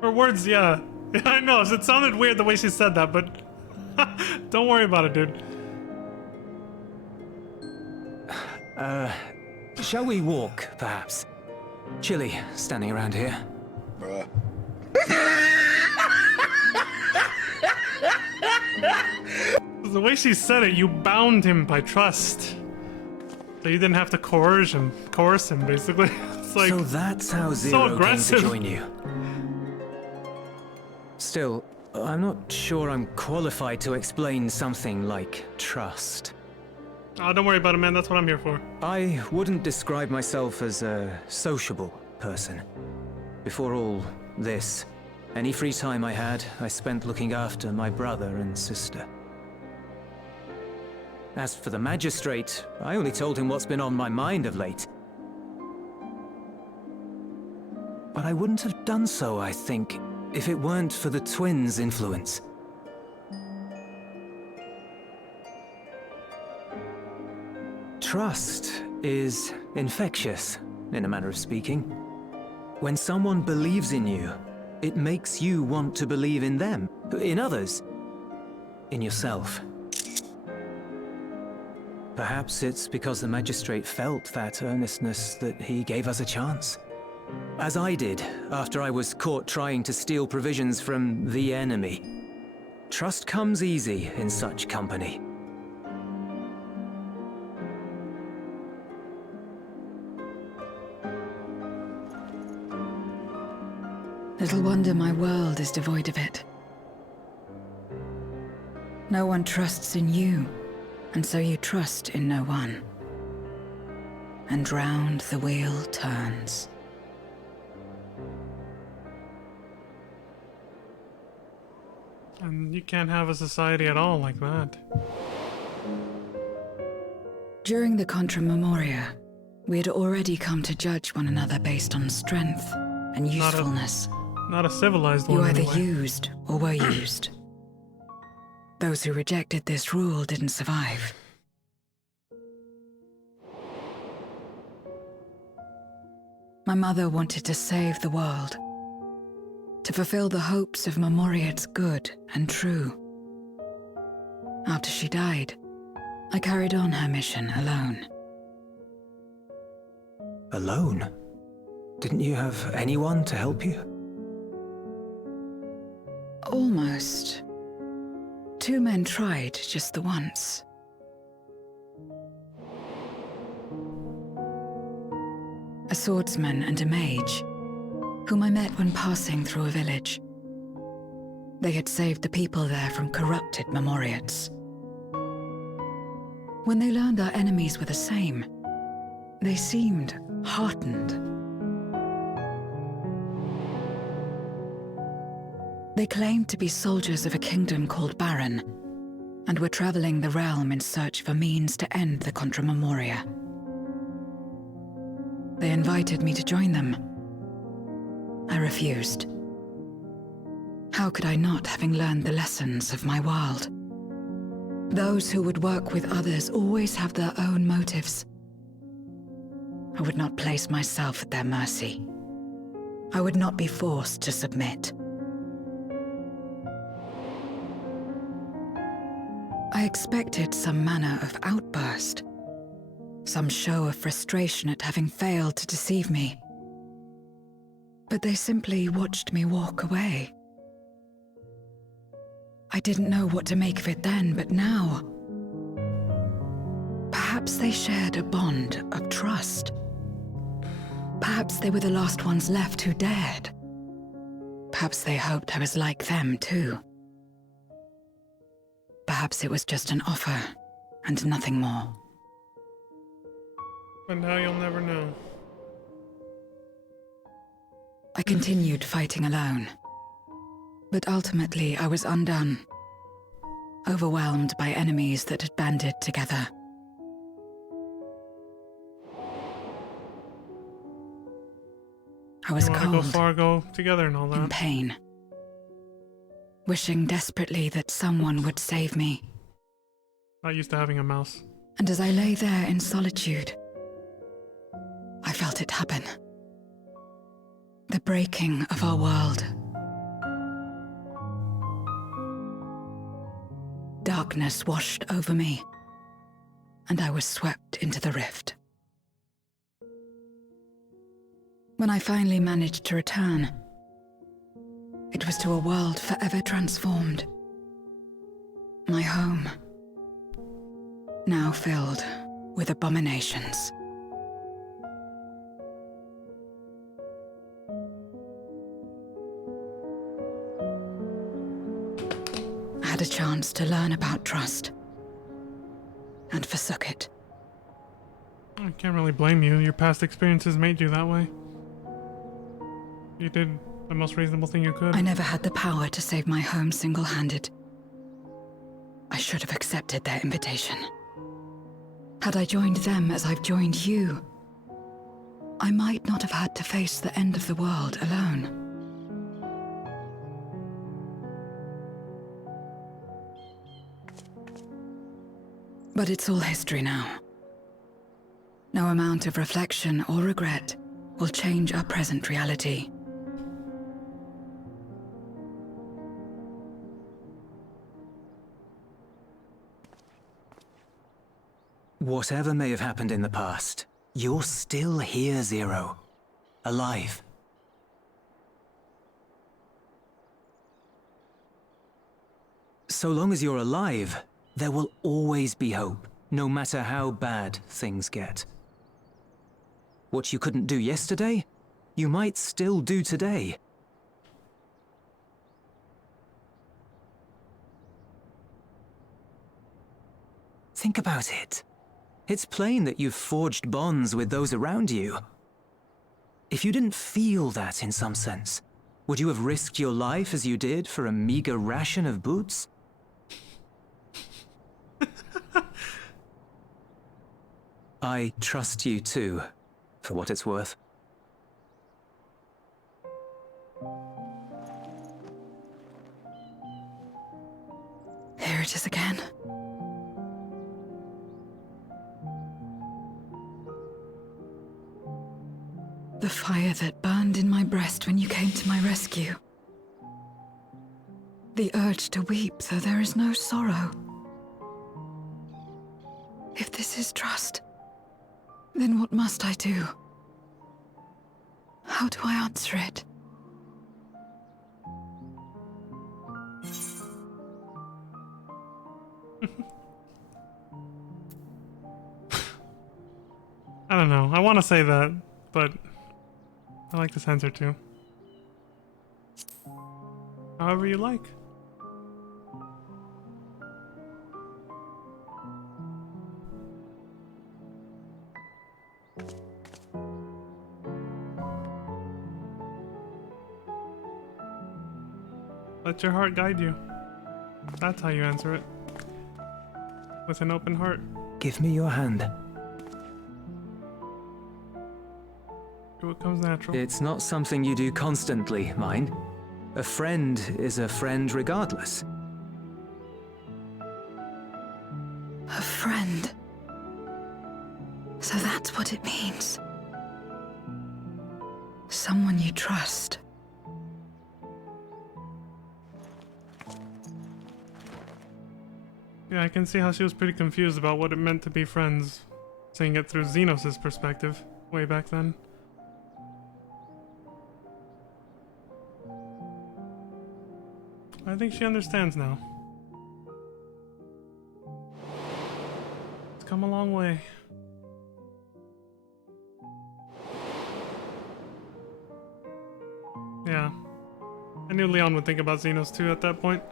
Her words, yeah. Yeah, I know. It sounded weird the way she said that, but don't worry about it, dude. Shall we walk, perhaps? Chilly, standing around here. The way she said it, you bound him by trust. So you didn't have to coerce him, basically. It's like, so that's how Zero came aggressive. to join you. Still, I'm not sure I'm qualified to explain something like trust. oh, don't worry about it, man. That's what I'm here for. I wouldn't describe myself as a sociable person. Before all this, any free time I had, I spent looking after my brother and sister. As for the magistrate, I only told him what's been on my mind of late. But I wouldn't have done so, I think, if it weren't for the twins' influence. Trust is infectious, in a manner of speaking. When someone believes in you, it makes you want to believe in them, in others, in yourself. Perhaps it's because the magistrate felt that earnestness that he gave us a chance. As I did, after I was caught trying to steal provisions from the enemy. Trust comes easy in such company. Little wonder my world is devoid of it. No one trusts in you, and so you trust in no one. And round the wheel turns. And you can't have a society at all like that. During the Contra Memoria, we had already come to judge one another based on strength and usefulness. Not a civilized You one, either anyway. used or were used. Those who rejected this rule didn't survive. My mother wanted to save the world, to fulfill the hopes of Memoria's good and true. After she died, I carried on her mission alone. Alone? Didn't you have anyone to help you? Almost. 2 men tried just the once. A swordsman and a mage, whom I met when passing through a village. They had saved the people there from corrupted Memoriates. When they learned our enemies were the same, they seemed heartened. They claimed to be soldiers of a kingdom called Baron, and were traveling the realm in search for means to end the Contra Memoria. They invited me to join them. I refused. How could I not, having learned the lessons of my world? Those who would work with others always have their own motives. I would not place myself at their mercy. I would not be forced to submit. I expected some manner of outburst, some show of frustration at having failed to deceive me. But they simply watched me walk away. I didn't know what to make of it then, but now, perhaps they shared a bond of trust. Perhaps they were the last ones left who dared. Perhaps they hoped I was like them too. Perhaps it was just an offer, and nothing more. But now you'll never know. I continued fighting alone. But ultimately I was undone, overwhelmed by enemies that had banded together. I was You want to go cold, far, go together and all in that. pain, wishing desperately that someone would save me. Not used to having a mouse. And as I lay there in solitude, I felt it happen. The breaking of our world. Darkness washed over me, and I was swept into the rift. When I finally managed to return, it was to a world forever transformed. My home, now filled with abominations. I had a chance to learn about trust, and forsook it. I can't really blame you. Your past experiences made you that way. You did the most reasonable thing you could. I never had the power to save my home single-handed. I should have accepted their invitation. Had I joined them as I've joined you, I might not have had to face the end of the world alone. But it's all history now. No amount of reflection or regret will change our present reality. Whatever may have happened in the past, you're still here, Zero. Alive. So long as you're alive, there will always be hope, no matter how bad things get. What you couldn't do yesterday, you might still do today. Think about it. It's plain that you've forged bonds with those around you. If you didn't feel that in some sense, would you have risked your life as you did for a meager ration of boots? I trust you too, for what it's worth. Here it is again. The fire that burned in my breast when you came to my rescue. The urge to weep, though there is no sorrow. If this is trust, then what must I do? How do I answer it? I don't know. I want to say that, but I like this answer too. However you like. Let your heart guide you. That's how you answer it. With an open heart. Give me your hand. Do what comes natural. It's not something you do constantly, mind. A friend is a friend regardless. A friend. So that's what it means. Someone you trust. Yeah, I can see how she was pretty confused about what it meant to be friends, seeing it through Xenos' perspective, way back then. I think she understands now. It's come a long way. Yeah. I knew Leon would think about Xenos too at that point.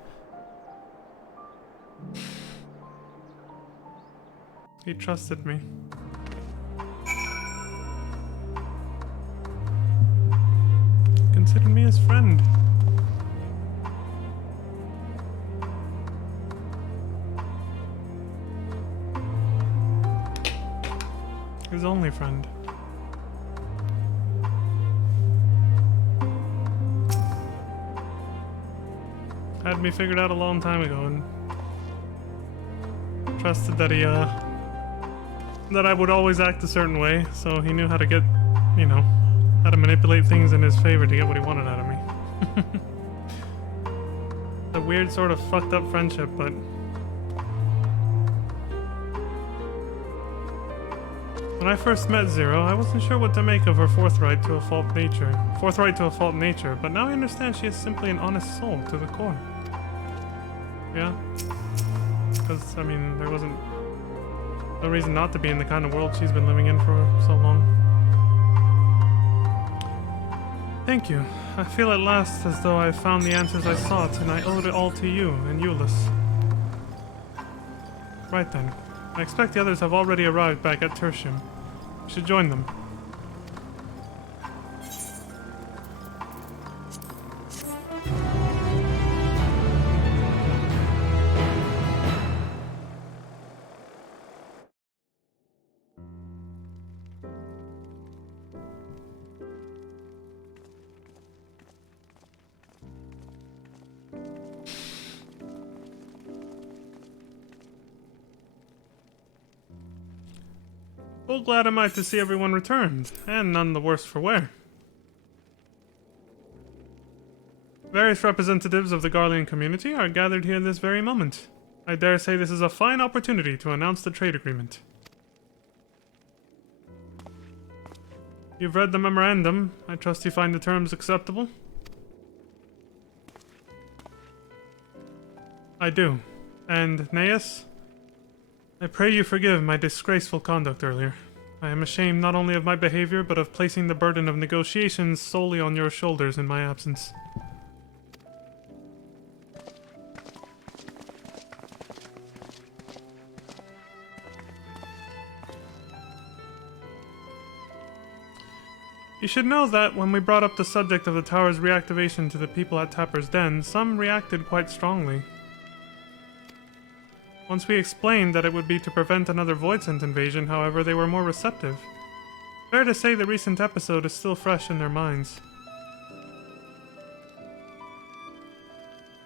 He trusted me. Consider me his friend. His only friend. Had me figured out a long time ago and trusted that that I would always act a certain way, so he knew how to get, you know, how to manipulate things in his favor to get what he wanted out of me. A weird sort of fucked up friendship, but when I first met Zero, I wasn't sure what to make of her forthright to a fault nature, but now I understand she is simply an honest soul to the core. Yeah? Because, I mean, there wasn't no reason not to be in the kind of world she's been living in for so long. Thank you. I feel at last as though I've found the answers I sought, and I owed it all to you and Euless. Right then. I expect the others have already arrived back at Tertium. We should join them. Well, glad am I to see everyone returned, and none the worse for wear. Various representatives of the Garlean community are gathered here this very moment. I dare say this is a fine opportunity to announce the trade agreement. You've read the memorandum. I trust you find the terms acceptable? I do. And, Neas? I pray you forgive my disgraceful conduct earlier. I am ashamed not only of my behavior, but of placing the burden of negotiations solely on your shoulders in my absence. You should know that when we brought up the subject of the tower's reactivation to the people at Tapper's Den, some reacted quite strongly. Once we explained that it would be to prevent another Voidsent invasion, however, they were more receptive. Fair to say the recent episode is still fresh in their minds.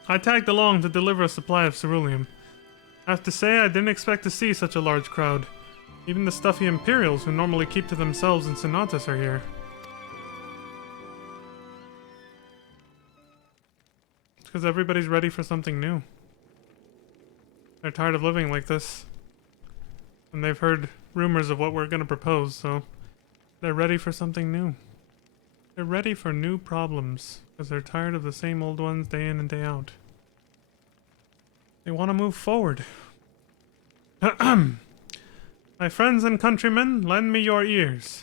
I tagged along to deliver a supply of ceruleum. I have to say I didn't expect to see such a large crowd. Even the stuffy Imperials who normally keep to themselves in Sonatas are here. It's because everybody's ready for something new. They're tired of living like this. And they've heard rumors of what we're going to propose, so they're ready for something new. They're ready for new problems, because they're tired of the same old ones day in and day out. They want to move forward. My friends and countrymen, lend me your ears.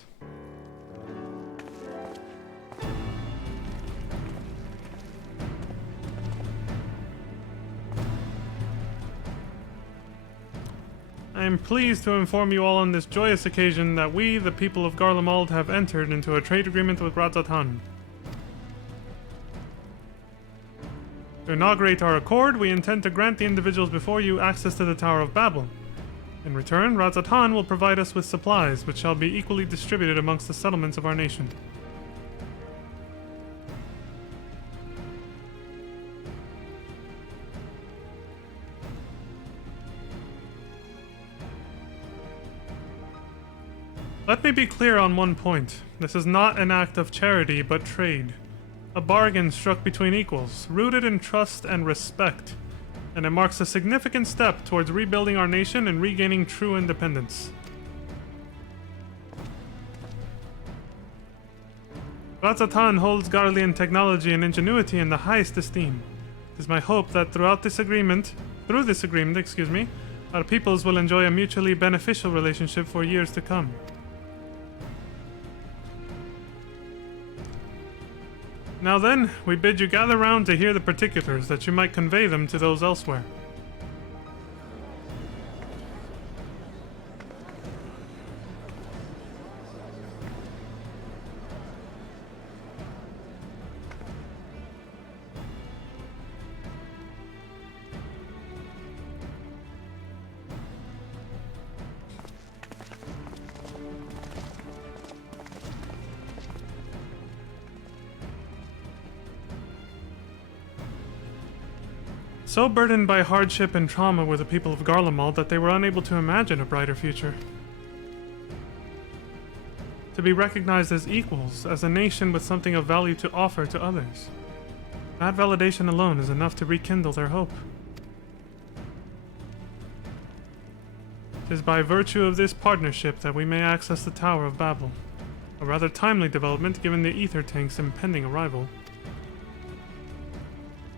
I am pleased to inform you all on this joyous occasion that we, the people of Garlemald, have entered into a trade agreement with Radz-at-Han. To inaugurate our accord, we intend to grant the individuals before you access to the Tower of Babel. In return, Radz-at-Han will provide us with supplies, which shall be equally distributed amongst the settlements of our nation. Let me be clear on one point. This is not an act of charity, but trade. A bargain struck between equals, rooted in trust and respect, and it marks a significant step towards rebuilding our nation and regaining true independence. Radz-at-Han holds Garlean technology and ingenuity in the highest esteem. It is my hope that through this agreement, our peoples will enjoy a mutually beneficial relationship for years to come. Now then, we bid you gather round to hear the particulars, that you might convey them to those elsewhere. So burdened by hardship and trauma were the people of Garlemald that they were unable to imagine a brighter future. To be recognized as equals, as a nation with something of value to offer to others. That validation alone is enough to rekindle their hope. It is by virtue of this partnership that we may access the Tower of Babel. A rather timely development given the ether tank's impending arrival.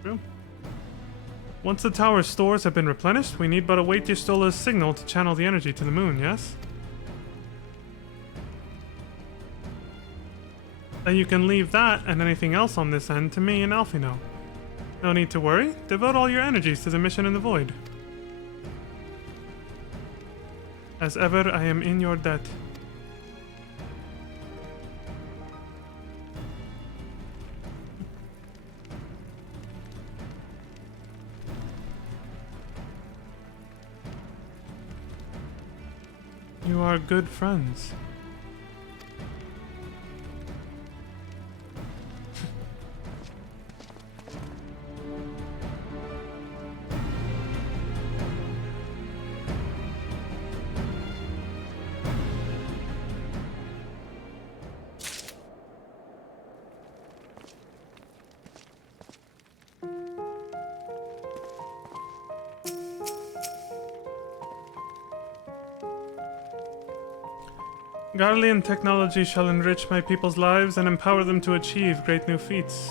True. Once the tower's stores have been replenished, we need but await Y'shtola's signal to channel the energy to the moon, yes? Then you can leave that and anything else on this end to me and Alphino. No need to worry, devote all your energies to the mission in the void. As ever, I am in your debt. You are good friends. Garlean technology shall enrich my people's lives and empower them to achieve great new feats.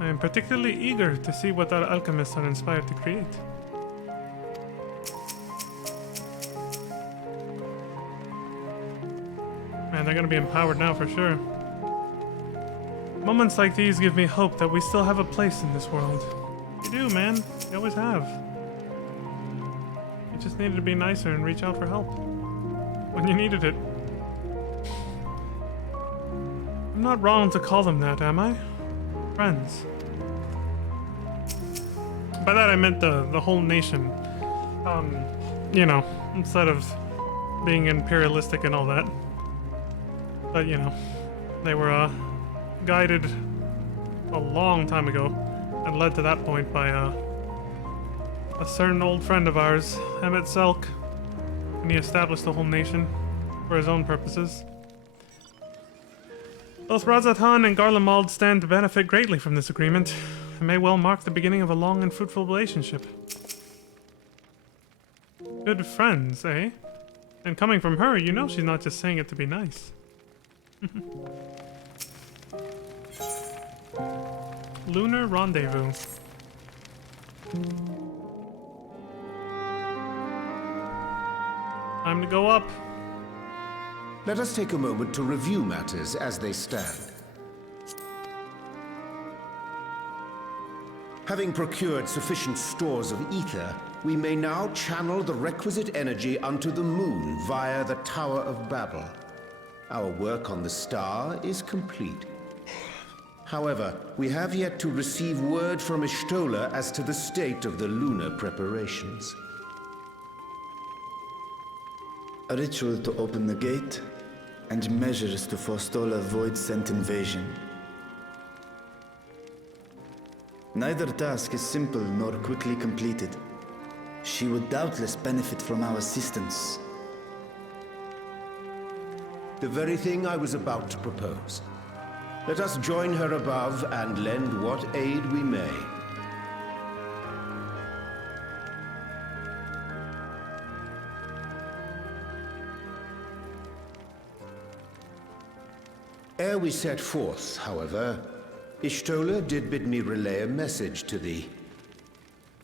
I am particularly eager to see what our alchemists are inspired to create. Man, they're gonna be empowered now for sure. Moments like these give me hope that we still have a place in this world. You do, man. You always have. You just needed to be nicer and reach out for help when you needed it. I'm not wrong to call them that, am I? Friends. By that I meant the whole nation. You know, instead of being imperialistic and all that. But, you know, they were, guided a long time ago and led to that point by, a certain old friend of ours, Emmett Selk, and he established the whole nation for his own purposes. Both Radz-at-Han and Garlemald stand to benefit greatly from this agreement. It may well mark the beginning of a long and fruitful relationship. Good friends, eh? And coming from her, you know she's not just saying it to be nice. Lunar Rendezvous. Time to go up. Let us take a moment to review matters as they stand. Having procured sufficient stores of ether, we may now channel the requisite energy unto the moon via the Tower of Babel. Our work on the star is complete. However, we have yet to receive word from Y'shtola as to the state of the lunar preparations. A ritual to open the gate, and measures to forestall a void-sent invasion. Neither task is simple nor quickly completed. She would doubtless benefit from our assistance. The very thing I was about to propose. Let us join her above and lend what aid we may. Ere we set forth, however, Y'shtola did bid me relay a message to thee.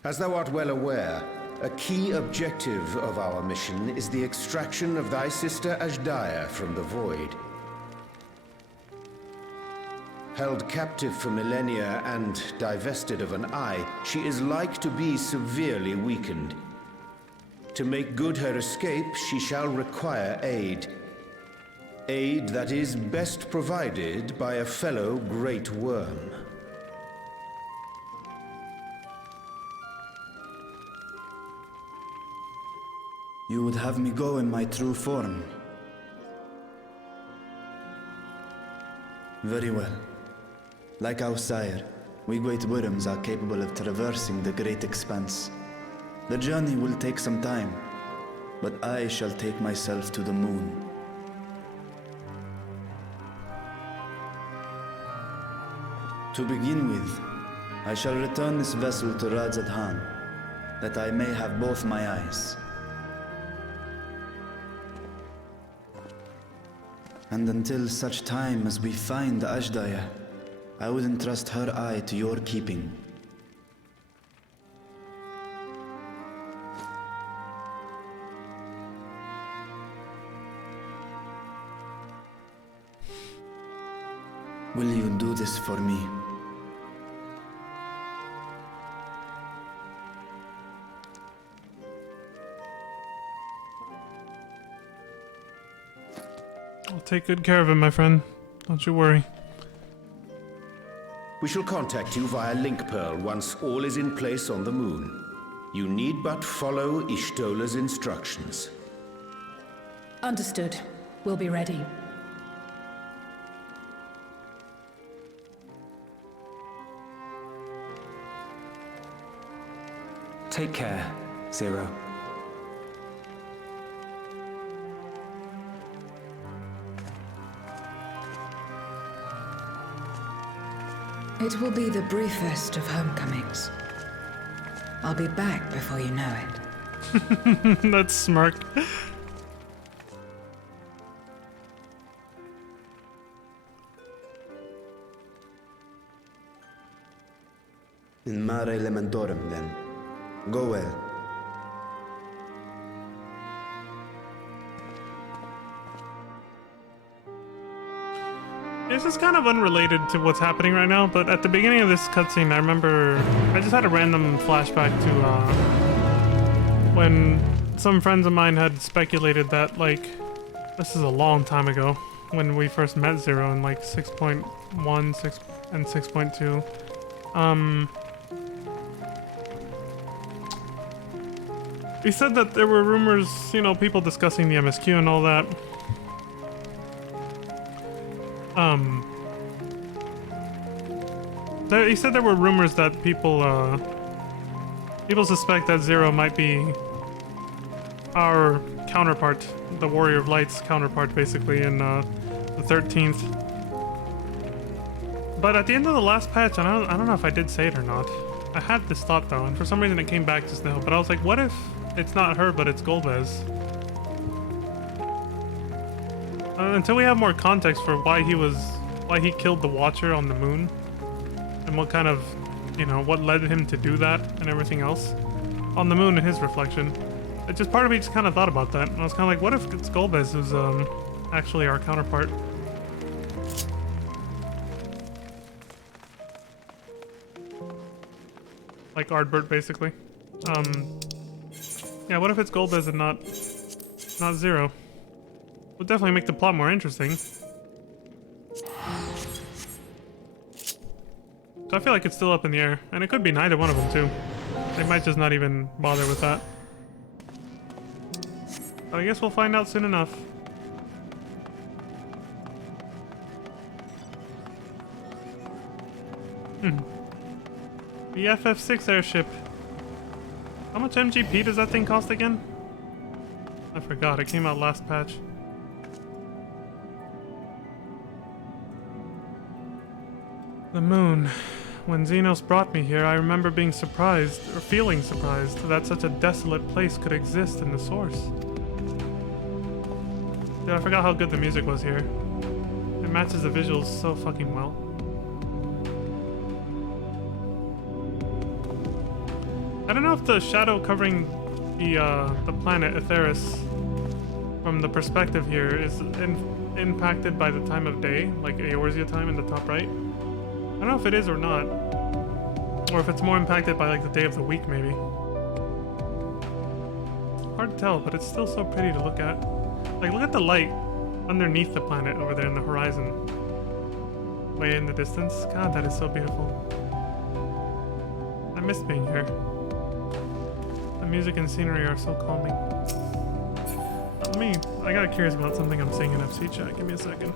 As thou art well aware, a key objective of our mission is the extraction of thy sister Azdaja from the Void. Held captive for millennia and divested of an eye, she is like to be severely weakened. To make good her escape, she shall require aid. Aid that is best provided by a fellow Great Worm. You would have me go in my true form. Very well. Like our sire, we Great Worms are capable of traversing the great expanse. The journey will take some time, but I shall take myself to the moon. To begin with, I shall return this vessel to Radzadhan, that I may have both my eyes. And until such time as we find Azdaja, I would entrust her eye to your keeping. Will you do this for me? I'll take good care of him, my friend. Don't you worry. We shall contact you via Link Pearl once all is in place on the moon. You need but follow Y'shtola's instructions. Understood. We'll be ready. Take care, Zero. It will be the briefest of homecomings. I'll be back before you know it. That smirk. In Mare Elementorum, then. Go well. This is kind of unrelated to what's happening right now, but at the beginning of this cutscene, I remember I just had a random flashback to when some friends of mine had speculated that, like, this is a long time ago, when we first met Zero in like 6.1, 6, and 6.2. He said that there were rumors, you know, people discussing the MSQ and all that. He said there were rumors that people suspect that Zero might be our counterpart, the Warrior of Light's counterpart, basically, in the 13th. But at the end of the last patch, and I don't know if I did say it or not, I had this thought though, and for some reason it came back just now, but I was like, what if it's not her, but it's Golbez? Until we have more context for why he killed the Watcher on the moon, and what kind of, you know, what led him to do that and everything else on the moon and his reflection. It just part of me just kind of thought about that, and I was kind of like, what if it's Golbez who's actually our counterpart? Like Ardbert, basically. Yeah, what if it's Golbez and not Zero? Would definitely make the plot more interesting. So I feel like it's still up in the air, and it could be neither one of them too. They might just not even bother with that. But I guess we'll find out soon enough. The FF6 airship. How much MGP does that thing cost again? I forgot, it came out last patch. The moon. When Xenos brought me here, I remember being surprised, or feeling surprised, that such a desolate place could exist in the source. Dude, I forgot how good the music was here. It matches the visuals so fucking well. I don't know if the shadow covering the planet Aetheris from the perspective here is impacted by the time of day, like Eorzea time in the top right. I don't know if it is or not, or if it's more impacted by like the day of the week maybe. Hard to tell, but it's still so pretty to look at. Like, look at the light underneath the planet over there in the horizon, way in the distance. God, that is so beautiful. I miss being here. The music and scenery are so calming. I got curious about something I'm seeing in FC chat. Give me a second.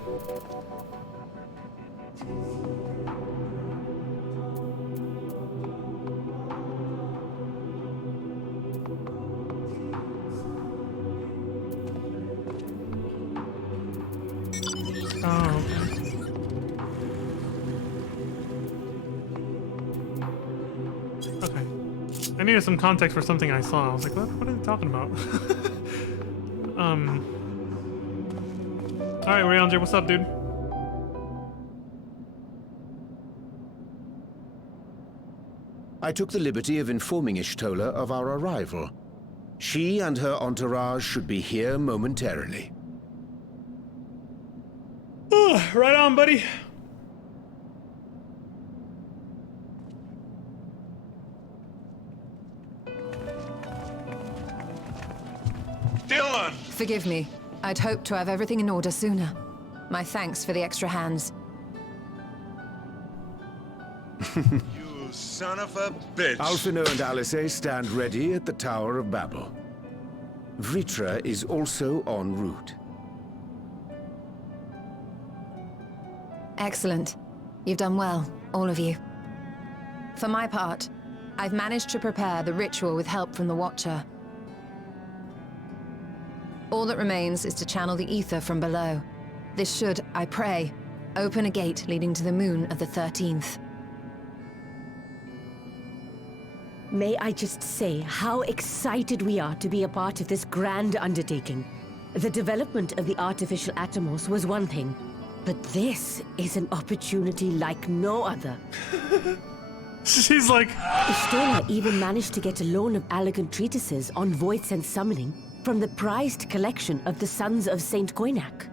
Oh, okay. I needed some context for something I saw. I was like, what are they talking about? Alright, Ranger, what's up, dude? I took the liberty of informing Ishtola of our arrival. She and her entourage should be here momentarily. Right on, buddy. Dylan! Forgive me. I'd hoped to have everything in order sooner. My thanks for the extra hands. You son of a bitch. Alphino and Alice stand ready at the Tower of Babel. Vritra is also en route. Excellent. You've done well, all of you. For my part, I've managed to prepare the ritual with help from the Watcher. All that remains is to channel the ether from below. This should, I pray, open a gate leading to the moon of the 13th. May I just say how excited we are to be a part of this grand undertaking. The development of the artificial Atomos was one thing, but this is an opportunity like no other. She's like... Ishtola even managed to get a loan of elegant treatises on void sense summoning from the prized collection of the Sons of Saint Koinak.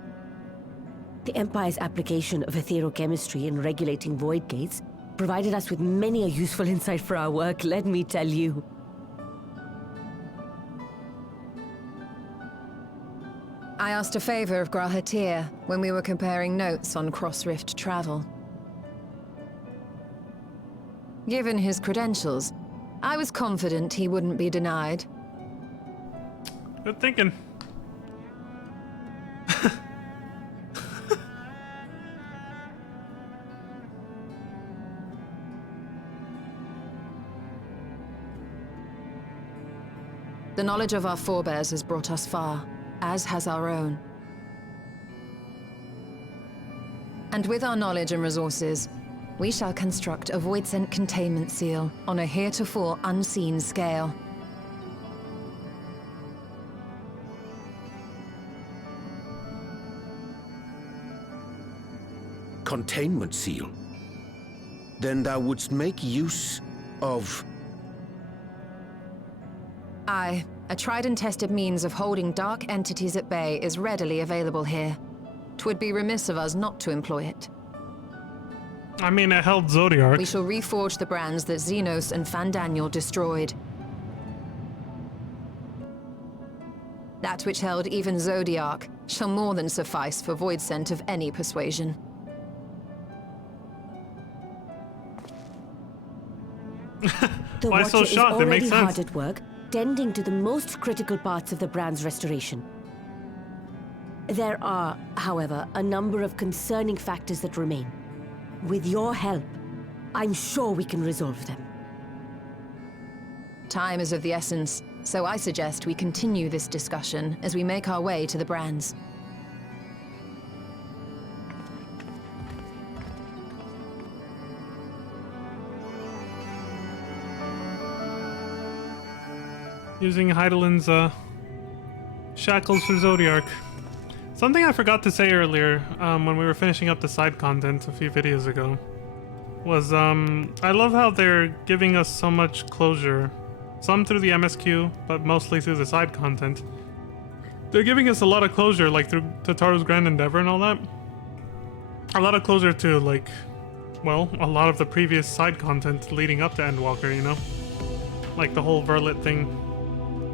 The Empire's application of etherochemistry in regulating void gates provided us with many a useful insight for our work, let me tell you. I asked a favor of Grahatir when we were comparing notes on cross-rift travel. Given his credentials, I was confident he wouldn't be denied. Good thinking. The knowledge of our forebears has brought us far, as has our own. And with our knowledge and resources, we shall construct a voidsent containment seal on a heretofore unseen scale. Containment seal? Then thou wouldst make use of... Aye, A tried and tested means of holding dark entities at bay is readily available here. 'Twould be remiss of us not to employ it. I mean, it held Zodiark. We shall reforge the brands that Xenos and Fandaniel destroyed. That which held even Zodiark shall more than suffice for Voidsent of any persuasion. The Why so Watcher is shocked? It already makes sense. hard at work, tending to the most critical parts of the brand's restoration. There are, however, a number of concerning factors that remain. With your help, I'm sure we can resolve them. Time is of the essence, so I suggest we continue this discussion as we make our way to the brands. Using Heidelin's shackles for Zodiark. Something I forgot to say earlier when we were finishing up the side content a few videos ago was I love how they're giving us so much closure. Some through the MSQ, but mostly through the side content. They're giving us a lot of closure, like through Tataru's Grand Endeavor and all that. A lot of closure to, like, well, a lot of the previous side content leading up to Endwalker, you know? Like the whole Verlet thing,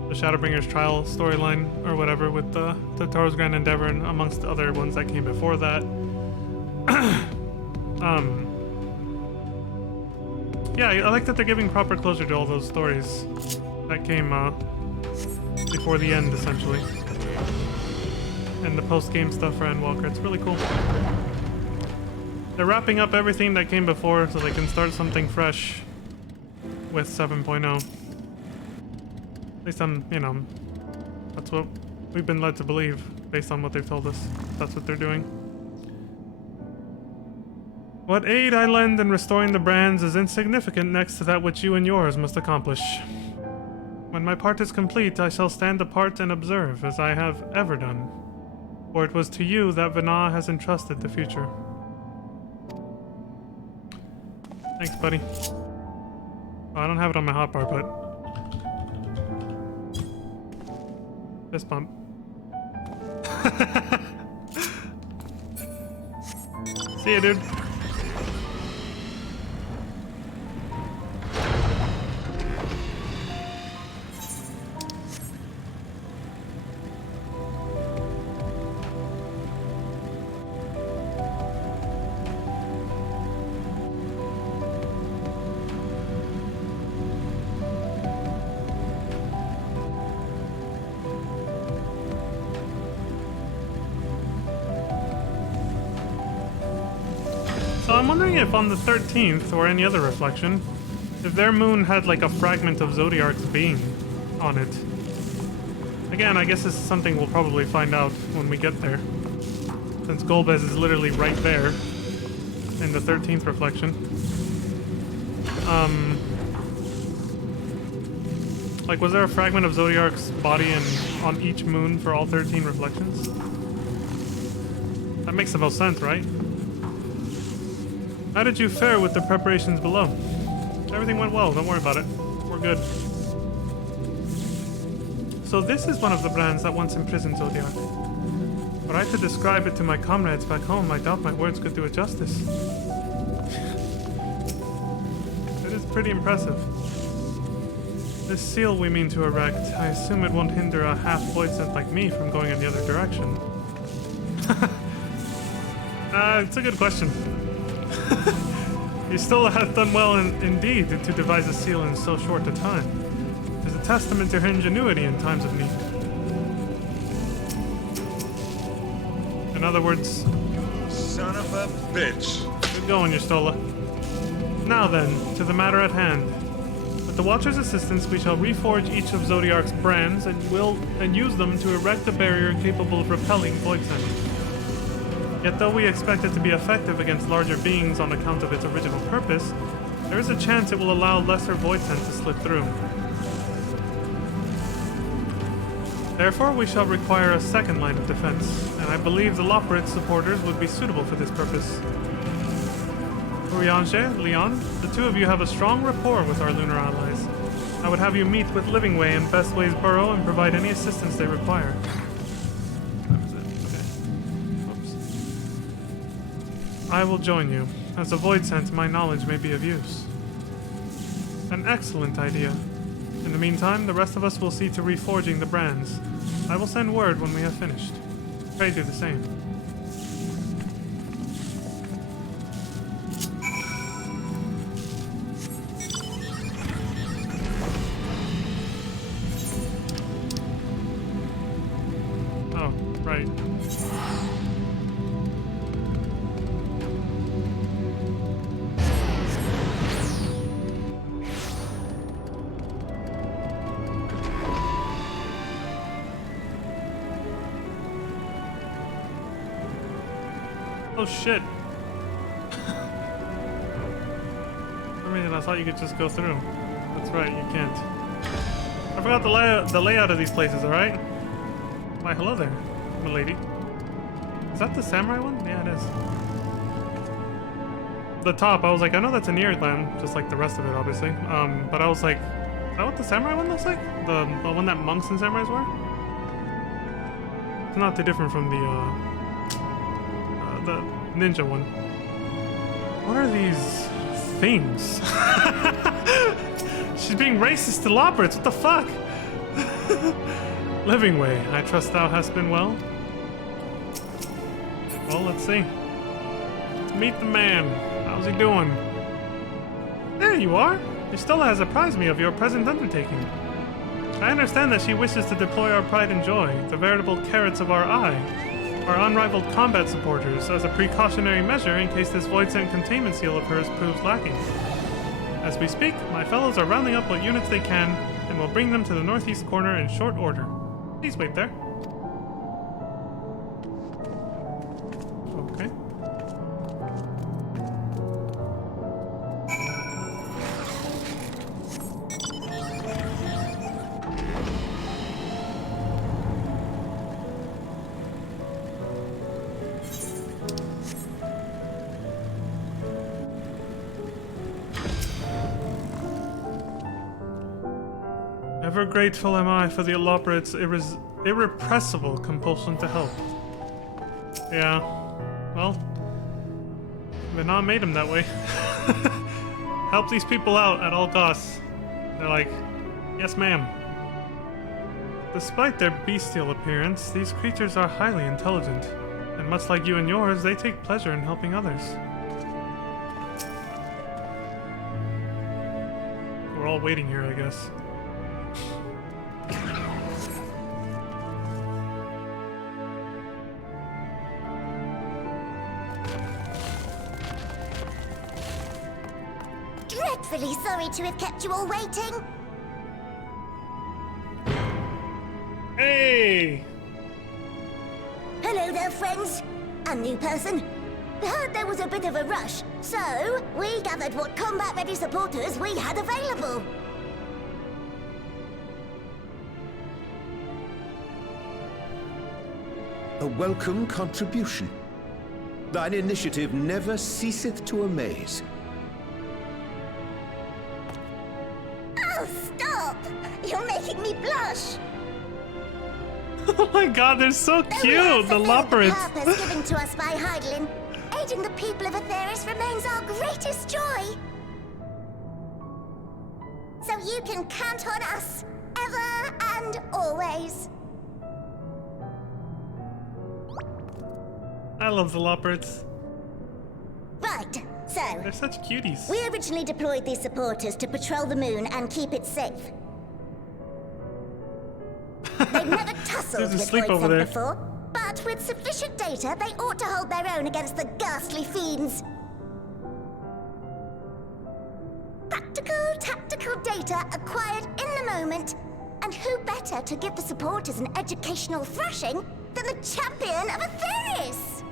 the Shadowbringer's Trial storyline, or whatever, with the Tataru's Grand Endeavor, and amongst the other ones that came before that. Yeah, I like that they're giving proper closure to all those stories that came before the end, essentially. And the post-game stuff for Endwalker. It's really cool. They're wrapping up everything that came before so they can start something fresh with 7.0. At least you know, that's what we've been led to believe based on what they've told us. That's what they're doing. What aid I lend in restoring the brands is insignificant next to that which you and yours must accomplish. When my part is complete, I shall stand apart and observe, as I have ever done. For it was to you that Vana has entrusted the future. Thanks, buddy. Oh, I don't have it on my hotbar, but... fist bump. See ya, dude. So I'm wondering if on the 13th, or any other reflection, if their moon had like a fragment of Zodiark's being on it. Again, I guess this is something we'll probably find out when we get there. Since Golbez is literally right there in the 13th reflection. Like, was there a fragment of Zodiark's body on each moon for all 13 reflections? That makes the most sense, right? How did you fare with the preparations below? Everything went well, don't worry about it. We're good. So this is one of the brands that once imprisoned Zodiark. Were I to describe it to my comrades back home, I doubt my words could do it justice. It is pretty impressive. This seal we mean to erect, I assume it won't hinder a half-Voidsent like me from going in the other direction. It's a good question. You still have done well indeed to devise a seal in so short a time. It is a testament to her ingenuity in times of need. In other words... Son of a bitch. Good going, Y'shtola. Now then, to the matter at hand. With the Watcher's assistance, we shall reforge each of Zodiark's brands and use them to erect a barrier capable of repelling Voidsent. Yet though we expect it to be effective against larger beings on account of its original purpose, there is a chance it will allow lesser Voidsent to slip through. Therefore, we shall require a second line of defense, and I believe the Loporrit supporters would be suitable for this purpose. Urianger, Leon, the two of you have a strong rapport with our lunar allies. I would have you meet with Livingway in Bestway's Burrow and provide any assistance they require. That was it. Okay. Oops. I will join you. As a void sense, my knowledge may be of use. An excellent idea. In the meantime, the rest of us will see to reforging the brands. I will send word when we have finished. Pray do the same. Oh, right. Oh shit. For some reason I thought you could just go through. That's right, you can't. I forgot the layout of these places, alright? Why, hello there, milady. Is that the samurai one? Yeah, it is. The top, I was like, I know that's an Earthland, just like the rest of it, obviously. But I was like, is that what the samurai one looks like? The one that monks and samurais wear? It's not too different from the ninja one. What are these things? She's being racist to Loporrits, what the fuck? Livingway, I trust thou hast been well? Well, let's see. Let's meet the man. How's he doing? There you are. Ystola has apprised me of your present undertaking. I understand that she wishes to deploy our pride and joy, the veritable carrots of our eye, our unrivaled combat supporters, as a precautionary measure in case this void-sent containment seal of hers proves lacking. As we speak, my fellows are rounding up what units they can, and will bring them to the northeast corner in short order. Please wait there. Okay. Ever grateful am I for the Loporrits' irrepressible compulsion to help. Yeah, well, Vana made him that way. Help these people out at all costs. They're like, yes ma'am. Despite their bestial appearance, these creatures are highly intelligent, and much like you and yours, they take pleasure in helping others. We're all waiting here, I guess. Dreadfully sorry to have kept you all waiting. Hey! Hello there, friends. A new person. Heard there was a bit of a rush, so we gathered what combat-ready supporters we had available. A welcome contribution. Thine initiative never ceaseth to amaze. Oh, stop! You're making me blush. Oh my god, they're so cute, the Loporrits. The purpose given to us by Hydaelyn, aiding the people of Aetheris remains our greatest joy. So you can count on us, ever and always. I love the Loporrits. Right, so They're such cuties. we originally deployed these supporters to patrol the moon and keep it safe. They've never tussled There's a with sleep over Voidsent there. before, but with sufficient data, they ought to hold their own against the ghastly fiends. Practical, tactical data acquired in the moment, and who better to give the supporters an educational thrashing than the champion of Aetheris?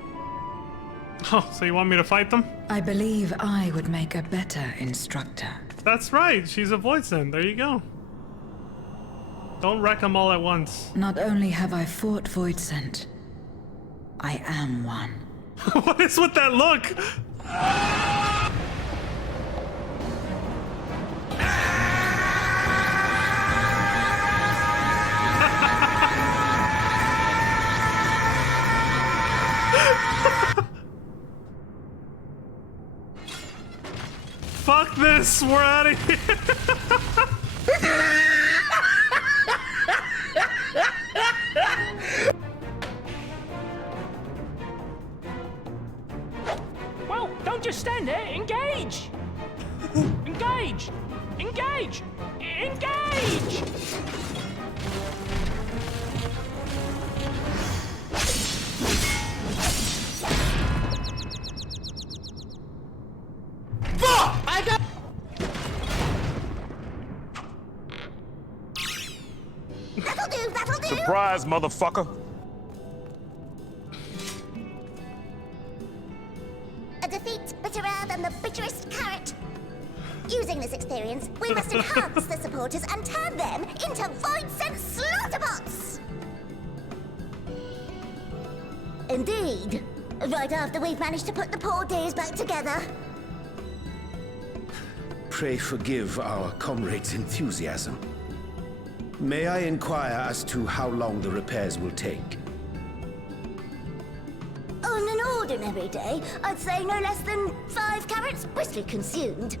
Oh, so you want me to fight them? I believe I would make a better instructor. That's right, she's a Voidsent. There you go. Don't wreck them all at once. Not only have I fought Voidsent, I am one. What is with that look? this! We're out of here! Well, don't just stand there. Engage! Engage! Engage! Engage! I got. That'll do. Surprise, motherfucker. A defeat bitterer than the bitterest carrot. Using this experience, we must enhance the supporters and turn them into void-sent slaughterbots! Indeed. Right after we've managed to put the poor dears back together. Pray forgive our comrade's enthusiasm. May I inquire as to how long the repairs will take? On an ordinary day, I'd say no less than 5 carrots briskly consumed.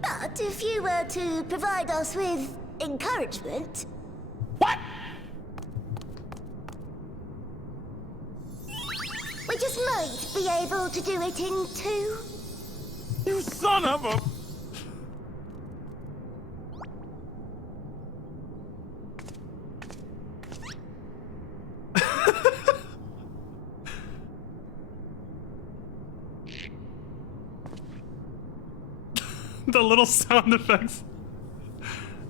But if you were to provide us with encouragement... What? We just might be able to do it in 2. You son of a... The little sound effects.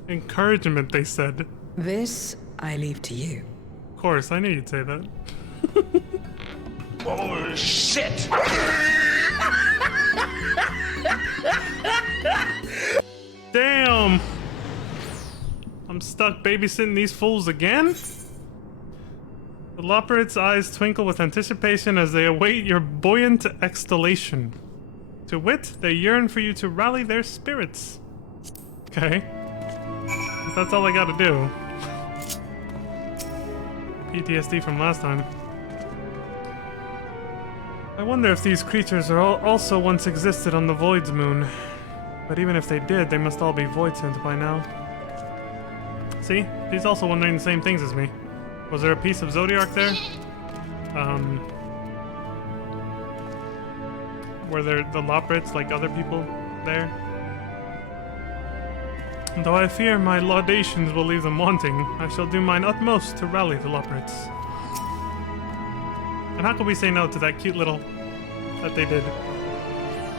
Encouragement, they said. This I leave to you. Of course, I knew you'd say that. Oh, shit! Damn! I'm stuck babysitting these fools again? The Loporrit's eyes twinkle with anticipation as they await your buoyant exhalation. To wit, they yearn for you to rally their spirits. Okay. That's all I gotta do. PTSD from last time. I wonder if these creatures are also once existed on the Void's moon. But even if they did, they must all be Void-sent by now. See? He's also wondering the same things as me. Was there a piece of Zodiark there? Were there the Loporrits like other people there? Though I fear my laudations will leave them wanting, I shall do mine utmost to rally the Loporrits. And how could we say no to that cute little... that they did?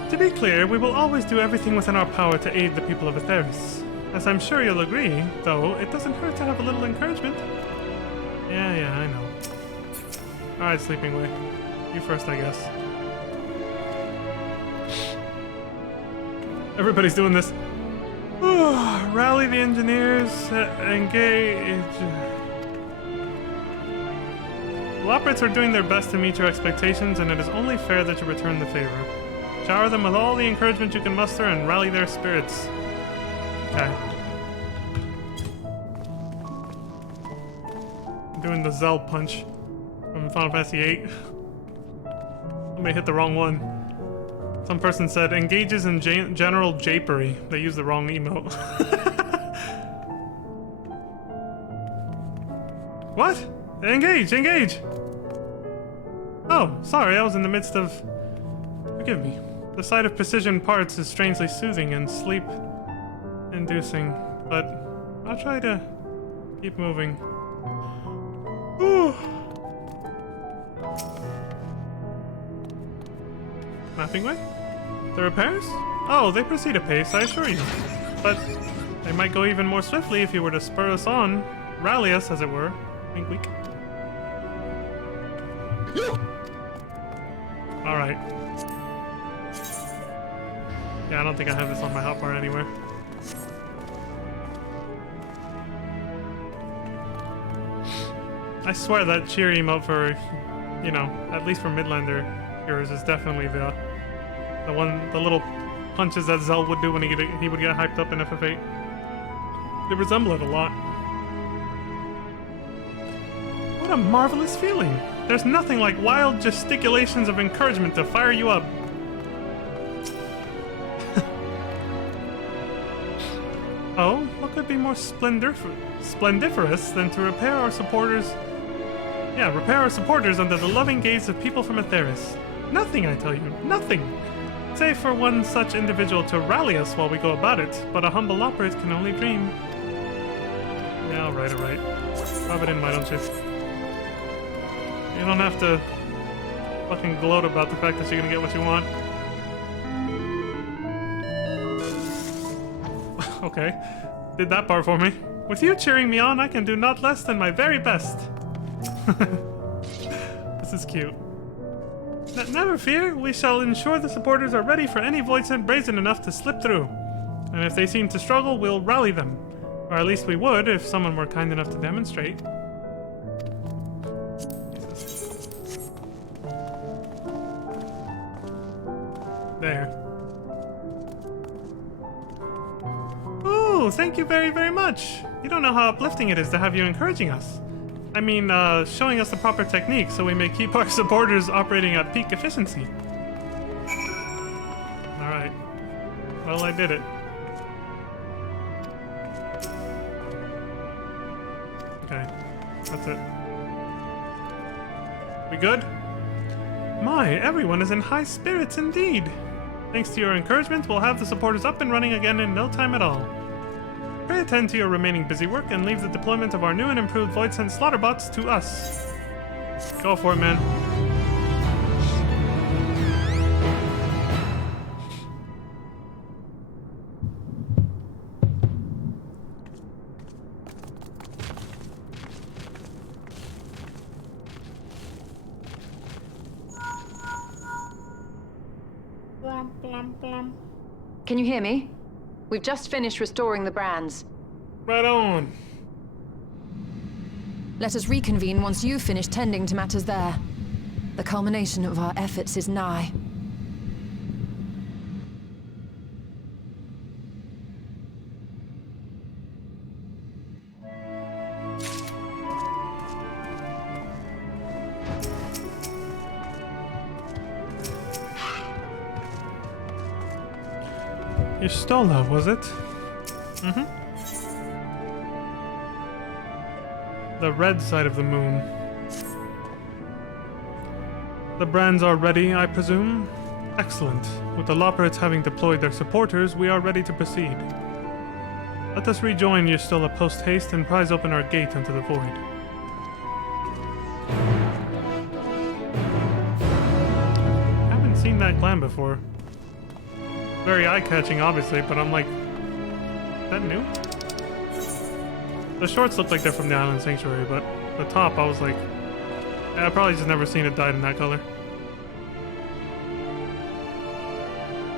To be clear, we will always do everything within our power to aid the people of Aetheris. As I'm sure you'll agree, though, it doesn't hurt to have a little encouragement. Yeah, I know. Alright, Sleeping Way. You first, I guess. Everybody's doing this. Rally the engineers, engage. Loporrits are doing their best to meet your expectations, and it is only fair that you return the favor. Shower them with all the encouragement you can muster and rally their spirits. Okay. Doing the Zell punch from Final Fantasy VIII. Somebody hit the wrong one. Some person said, engages in general japery. They used the wrong emote. What? Engage! Engage! Oh, sorry, I was in the midst of... Forgive me. The sight of precision parts is strangely soothing and sleep-inducing, but I'll try to keep moving. Ooh. Mapping way? The repairs? Oh, they proceed apace, I assure you. But they might go even more swiftly if you were to spur us on, rally us, as it were. Wink, wink. Alright. Yeah, I don't think I have this on my hotbar anywhere. I swear that cheer emote for, you know, at least for Midlander heroes is definitely the little punches that Zell would do when he would get hyped up in FF8. They resemble it a lot. What a marvelous feeling! There's nothing like wild gesticulations of encouragement to fire you up. Oh, what could be more splendiferous than to repair our supporters? Yeah, repair our supporters under the loving gaze of people from Atheris. Nothing, I tell you, nothing. Save for one such individual to rally us while we go about it, but a humble operate can only dream. Yeah, alright. Rub it in, why don't you? You don't have to fucking gloat about the fact that you're gonna get what you want. Okay, did that part for me. With you cheering me on, I can do not less than my very best. This is cute. Never fear, we shall ensure the supporters are ready for any void sent brazen enough to slip through. And if they seem to struggle, we'll rally them. Or at least we would if someone were kind enough to demonstrate. There. Oh, thank you very, very much. You don't know how uplifting it is to have you encouraging us. I mean, showing us the proper technique so we may keep our supporters operating at peak efficiency. Alright. Well, I did it. Okay. That's it. We good? My, everyone is in high spirits indeed. Thanks to your encouragement, we'll have the supporters up and running again in no time at all. Pray attend to your remaining busy work and leave the deployment of our new and improved Voidsent Slaughterbots to us. Go for it, man. Can you hear me? We've just finished restoring the brands. Right on. Let us reconvene once you've finished tending to matters there. The culmination of our efforts is nigh. Y'shtola, was it? Mm-hmm. The red side of the moon. The brands are ready, I presume? Excellent. With the Loporrits having deployed their supporters, we are ready to proceed. Let us rejoin Y'shtola post-haste and prise open our gate into the void. Haven't seen that clan before. Very eye-catching, obviously, but I'm like, is that new? The shorts look like they're from the Island Sanctuary, but the top, I was like, yeah, I've probably just never seen it dyed in that color.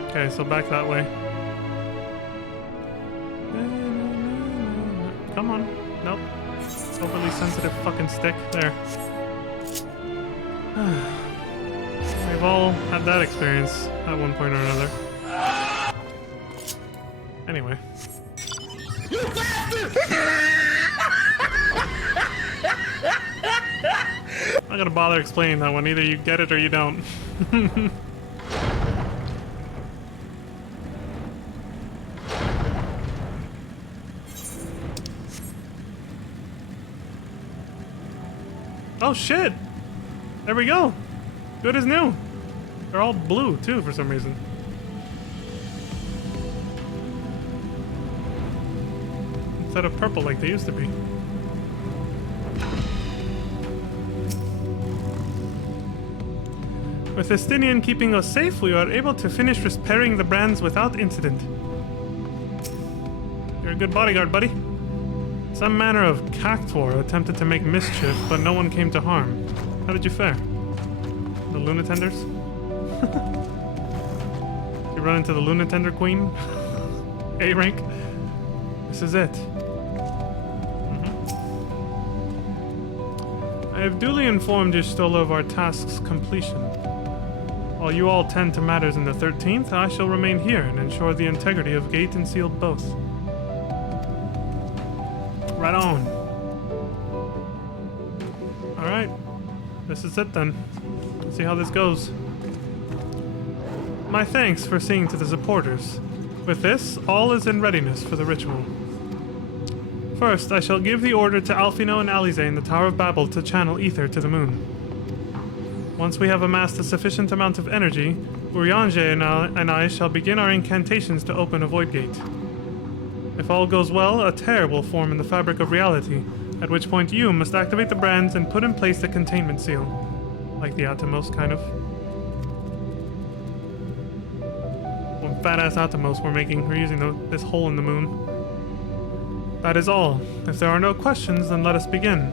Okay, so back that way. Come on. Nope. Overly sensitive fucking stick. There. We've all had that experience at one point or another. Anyway. I'm not gonna bother explaining that one. Either you get it or you don't. Oh shit! There we go! Good as new. They're all blue too for some reason. Instead of purple like they used to be. With Estinian keeping us safe, we are able to finish repairing the brands without incident. You're a good bodyguard, buddy. Some manner of cactuar attempted to make mischief, but no one came to harm. How did you fare? The Lunatenders? You run into the Lunatender Queen? A rank? This is it. I have duly informed Y'shtola of our task's completion. While you all tend to matters in the 13th, I shall remain here and ensure the integrity of Gate and Seal both. Right on. Alright. This is it then. Let's see how this goes. My thanks for seeing to the supporters. With this, all is in readiness for the ritual. First, I shall give the order to Alfino and Alize in the Tower of Babel to channel ether to the moon. Once we have amassed a sufficient amount of energy, Urianger and I shall begin our incantations to open a void gate. If all goes well, a tear will form in the fabric of reality, at which point you must activate the brands and put in place the containment seal. Like the Atomos, kind of. One fat-ass Atomos we're using this hole in the moon. That is all. If there are no questions, then let us begin.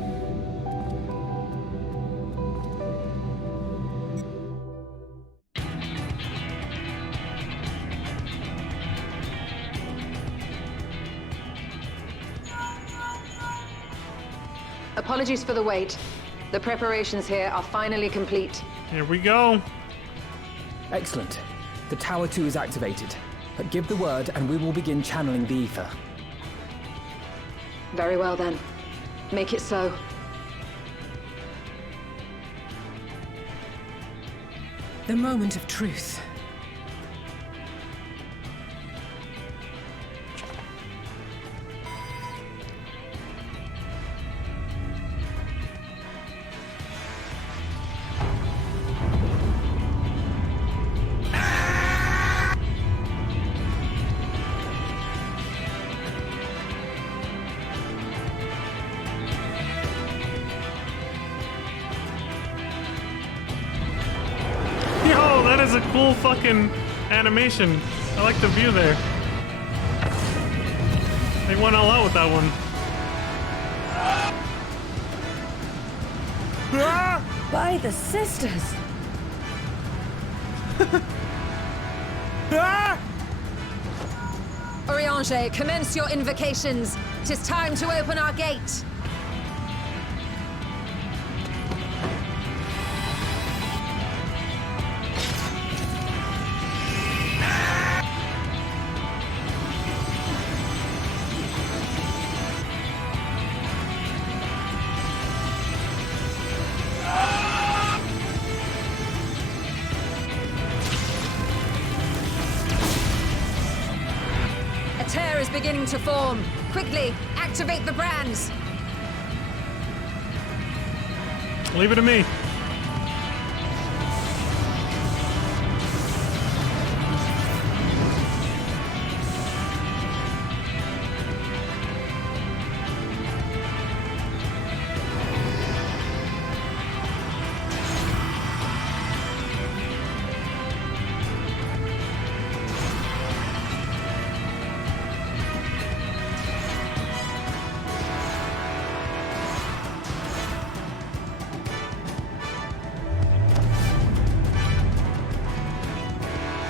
Apologies for the wait. The preparations here are finally complete. Here we go. Excellent. The Tower 2 is activated. Give the word and we will begin channeling the ether. Very well then. Make it so. The moment of truth. A cool fucking animation. I like the view there. They went all out with that one. By the sisters! Urianger, commence your invocations. 'Tis time to open our gate. Beginning to form. Quickly, activate the brands. Leave it to me.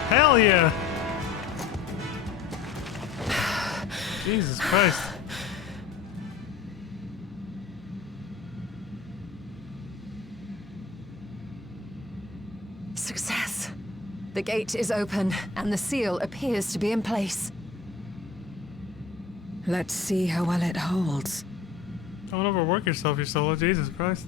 Hell yeah! Jesus Christ. Success. The gate is open, and the seal appears to be in place. Let's see how well it holds. Don't overwork yourself, you solo. Jesus Christ.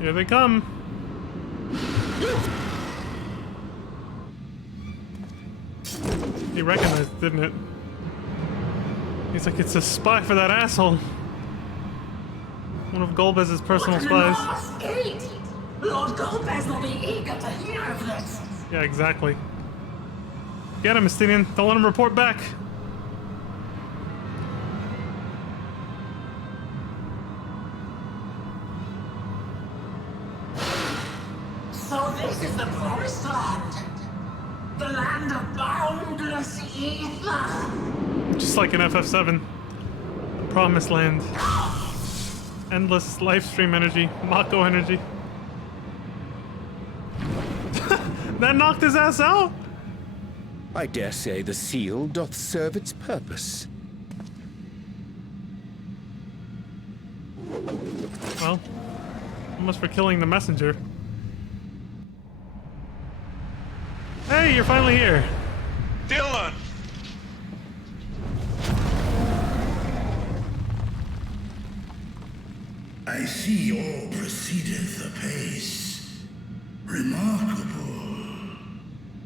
Here they come. He recognized, didn't it? He's like, it's a spy for that asshole. One of Golbez's personal spies. Lord Golbez will be eager to hear of this. Yeah, exactly. Get him, Estinian. Don't let him report back. So this is the promised land. The land of boundless ether. Just like in FF7. The Promised Land. Endless live stream energy. Mako energy. That knocked his ass out? I dare say the seal doth serve its purpose. Well, almost for killing the messenger. Hey, you're finally here. Dylan! see all proceedeth apace. Remarkable.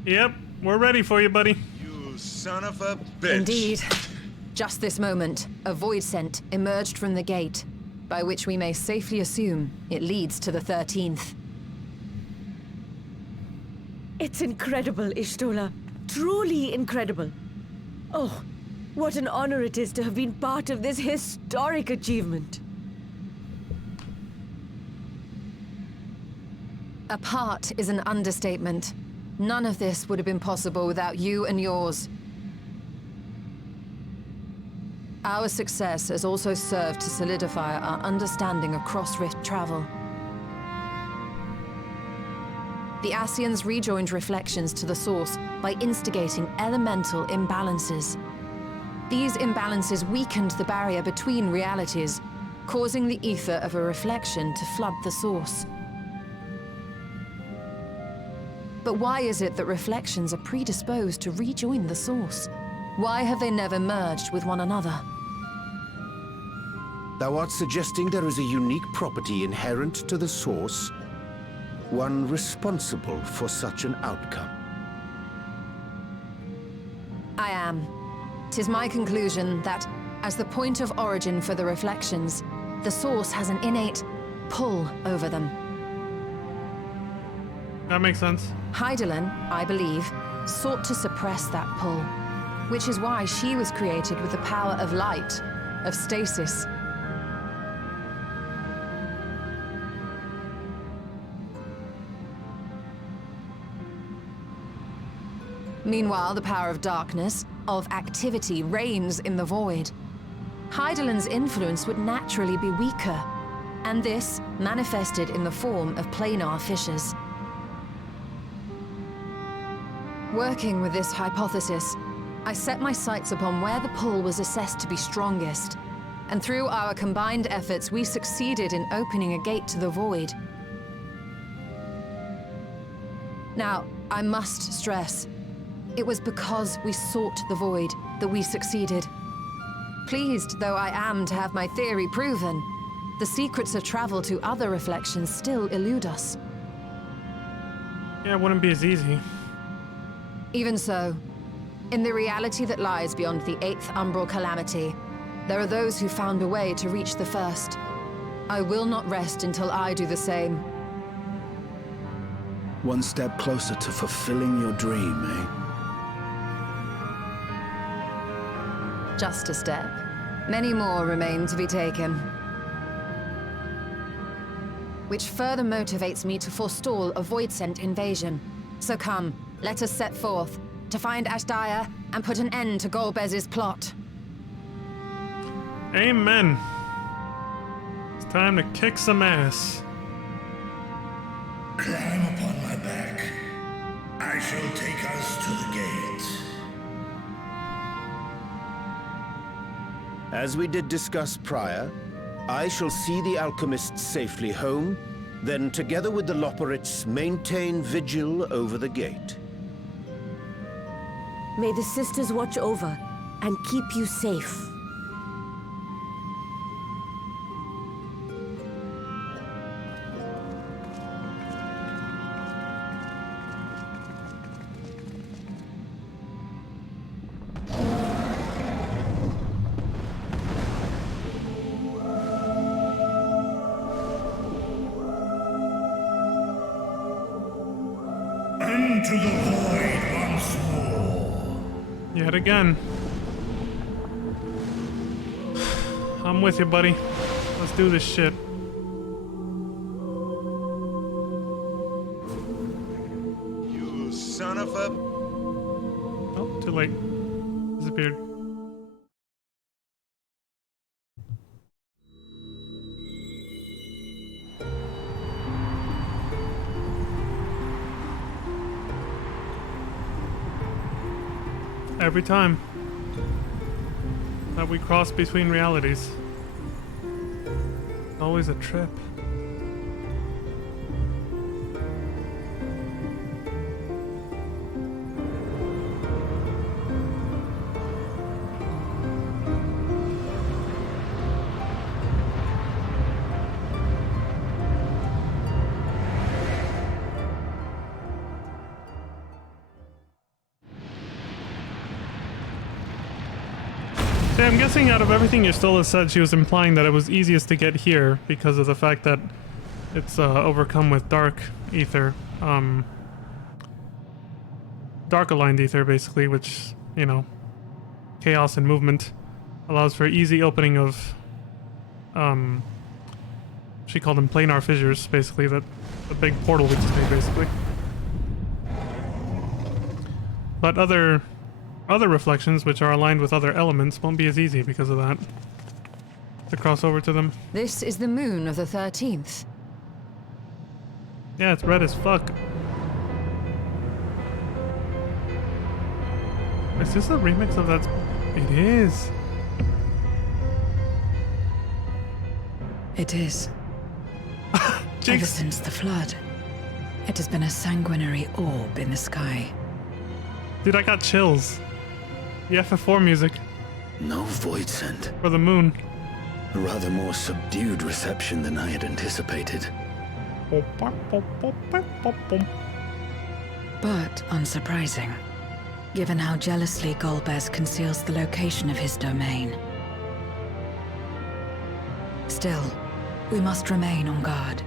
Yep, we're ready for you, buddy. You son of a bitch. Indeed. Just this moment, a void scent emerged from the gate, by which we may safely assume it leads to the 13th. It's incredible, Y'shtola. Truly incredible. Oh, what an honor it is to have been part of this historic achievement. A part is an understatement. None of this would have been possible without you and yours. Our success has also served to solidify our understanding of cross-rift travel. The Ascians rejoined reflections to the source by instigating elemental imbalances. These imbalances weakened the barrier between realities, causing the ether of a reflection to flood the source. But why is it that reflections are predisposed to rejoin the source? Why have they never merged with one another? Thou art suggesting there is a unique property inherent to the source, one responsible for such an outcome. I am. 'Tis my conclusion that, as the point of origin for the reflections, the source has an innate pull over them. That makes sense. Hydaelyn, I believe, sought to suppress that pull, which is why she was created with the power of light, of stasis. Meanwhile, the power of darkness, of activity, reigns in the void. Hydaelyn's influence would naturally be weaker, and this manifested in the form of planar fissures. Working with this hypothesis, I set my sights upon where the pull was assessed to be strongest, and through our combined efforts, we succeeded in opening a gate to the void. Now, I must stress, it was because we sought the void that we succeeded. Pleased though I am to have my theory proven, the secrets of travel to other reflections still elude us. Yeah, it wouldn't be as easy. Even so, in the reality that lies beyond the 8th umbral calamity, there are those who found a way to reach the first. I will not rest until I do the same. One step closer to fulfilling your dream, eh? Just a step. Many more remain to be taken. Which further motivates me to forestall a void-sent invasion. So come, let us set forth, to find Ashdaya and put an end to Golbez's plot. Amen. It's time to kick some ass. Climb upon my back. I shall take us to the gate. As we did discuss prior, I shall see the alchemists safely home, then together with the Loporrits maintain vigil over the gate. May the sisters watch over and keep you safe. Into the void once more. Yet again. I'm with you, buddy. Let's do this shit. You son of a... Oh, too late. Disappeared. Every time that we cross between realities, always a trip. Yeah, I'm guessing out of everything Y'stella said, she was implying that it was easiest to get here because of the fact that it's overcome with dark ether. Dark aligned ether, basically, which, you know, chaos and movement allows for easy opening of, she called them planar fissures, basically, that the big portal we just made, basically. But other reflections, which are aligned with other elements, won't be as easy because of that. To cross over to them. This is the moon of the 13th. Yeah, it's red as fuck. Is this a remix of that? It is. It is. Ever since the flood, it has been a sanguinary orb in the sky. Dude, I got chills. The FF4 music. No void sent. For the moon. A rather more subdued reception than I had anticipated. But unsurprising, given how jealously Golbez conceals the location of his domain. Still, we must remain on guard.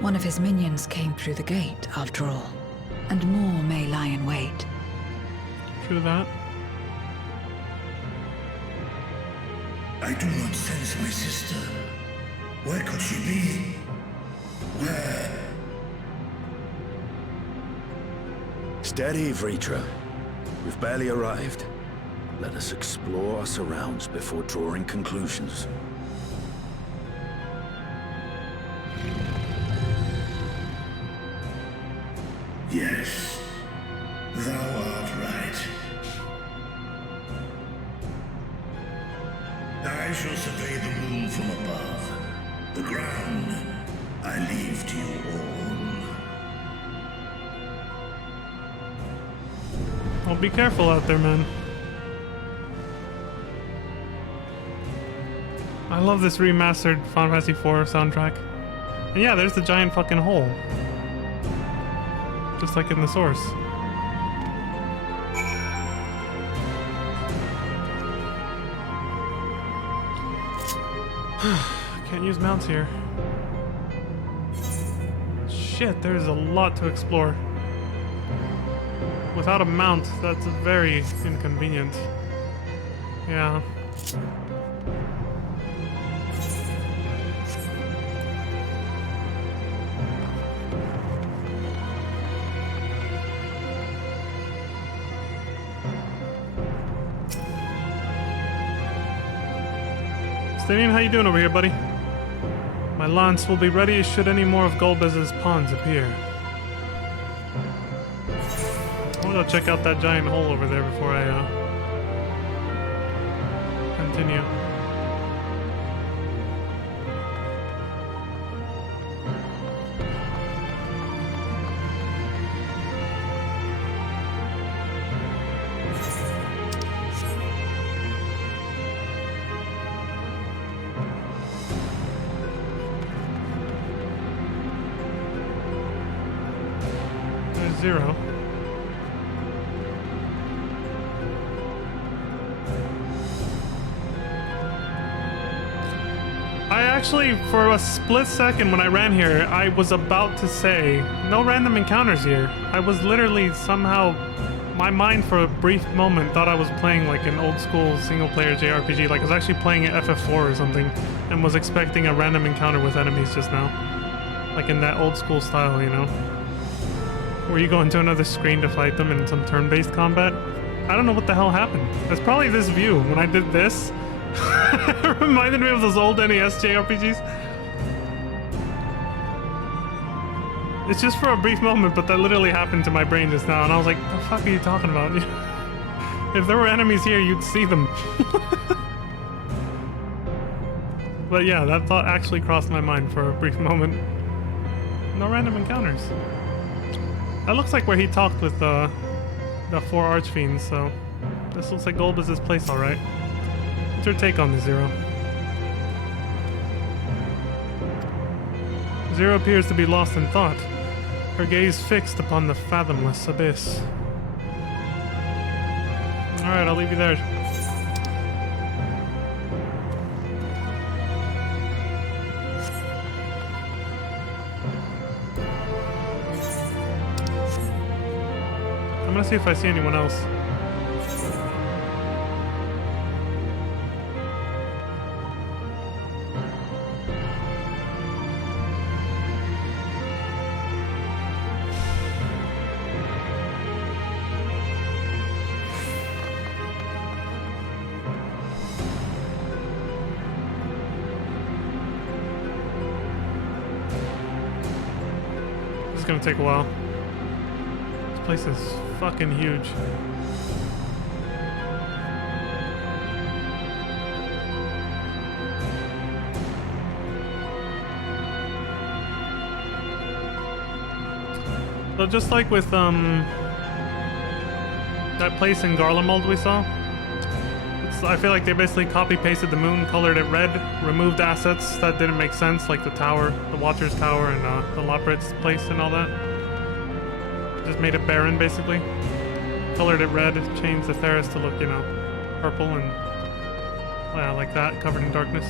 One of his minions came through the gate, after all, and more may lie in wait. True that. I do not sense my sister. Where could she be? Where? Steady, Vritra. We've barely arrived. Let us explore our surrounds before drawing conclusions. Yes, thou art right. I shall survey the moon from above. The ground I leave to you all. Well, be careful out there, man. I love this remastered Final Fantasy IV soundtrack. And yeah, there's the giant fucking hole. Just like in the source. Can't use mounts here. Shit, there's a lot to explore. Without a mount, that's very inconvenient. Yeah. Stanian, how you doing over here, buddy? My lance will be ready should any more of Golbez's pawns appear. I want to check out that giant hole over there before I continue. There's 0. I actually, for a split second when I ran here, I was about to say, no random encounters here. I was literally somehow, my mind for a brief moment thought I was playing like an old school single player JRPG, like I was actually playing an FF4 or something, and was expecting a random encounter with enemies just now. Like in that old school style, you know? Where you go into another screen to fight them in some turn-based combat. I don't know what the hell happened. It's probably this view. When I did this, it reminded me of those old NES JRPGs. It's just for a brief moment, but that literally happened to my brain just now, and I was like, the fuck are you talking about? If there were enemies here, you'd see them. But yeah, that thought actually crossed my mind for a brief moment. No random encounters. That looks like where he talked with the 4 Archfiends, so this looks like Golbez's place, alright. What's your take on the Zero? Zero appears to be lost in thought, her gaze fixed upon the fathomless abyss. Alright, I'll leave you there. see if I see anyone else. It's gonna take a while. This place is fucking huge. So just like with that place in Garlemald we saw, I feel like they basically copy-pasted the moon, colored it red, removed assets that didn't make sense, like the tower, the Watcher's Tower, and the Loprit's place and all that. Just made it barren, basically. Colored it red, changed the Theris to look, you know, purple and, yeah, like that, covered in darkness.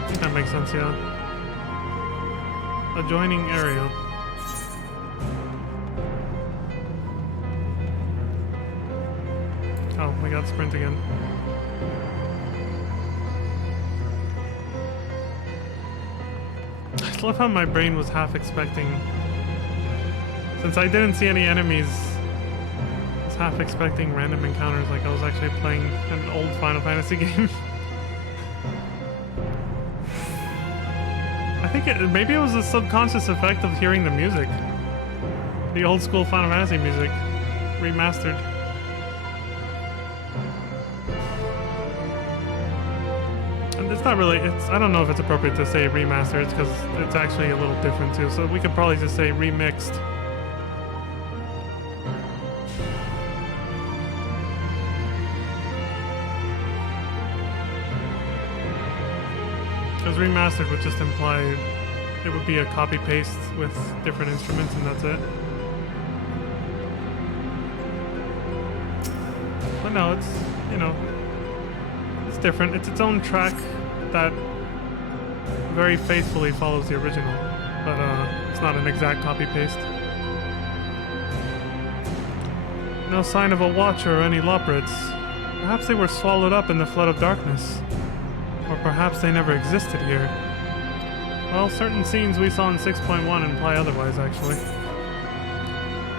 I think that makes sense, yeah. Adjoining area. Oh, we got sprint again. I love how my brain was half expecting. Since I didn't see any enemies, I was half expecting random encounters like I was actually playing an old Final Fantasy game. I think maybe it was a subconscious effect of hearing the music. The old school Final Fantasy music, remastered. And it's not really, I don't know if it's appropriate to say remastered, because it's actually a little different too, so we could probably just say remixed. Because remastered would just imply it would be a copy-paste with different instruments and that's it. But no, it's, you know, it's different. It's its own track that very faithfully follows the original, but it's not an exact copy-paste. No sign of a Watcher or any Loprits. Perhaps they were swallowed up in the flood of darkness. Or perhaps they never existed here. Well, certain scenes we saw in 6.1 imply otherwise, actually.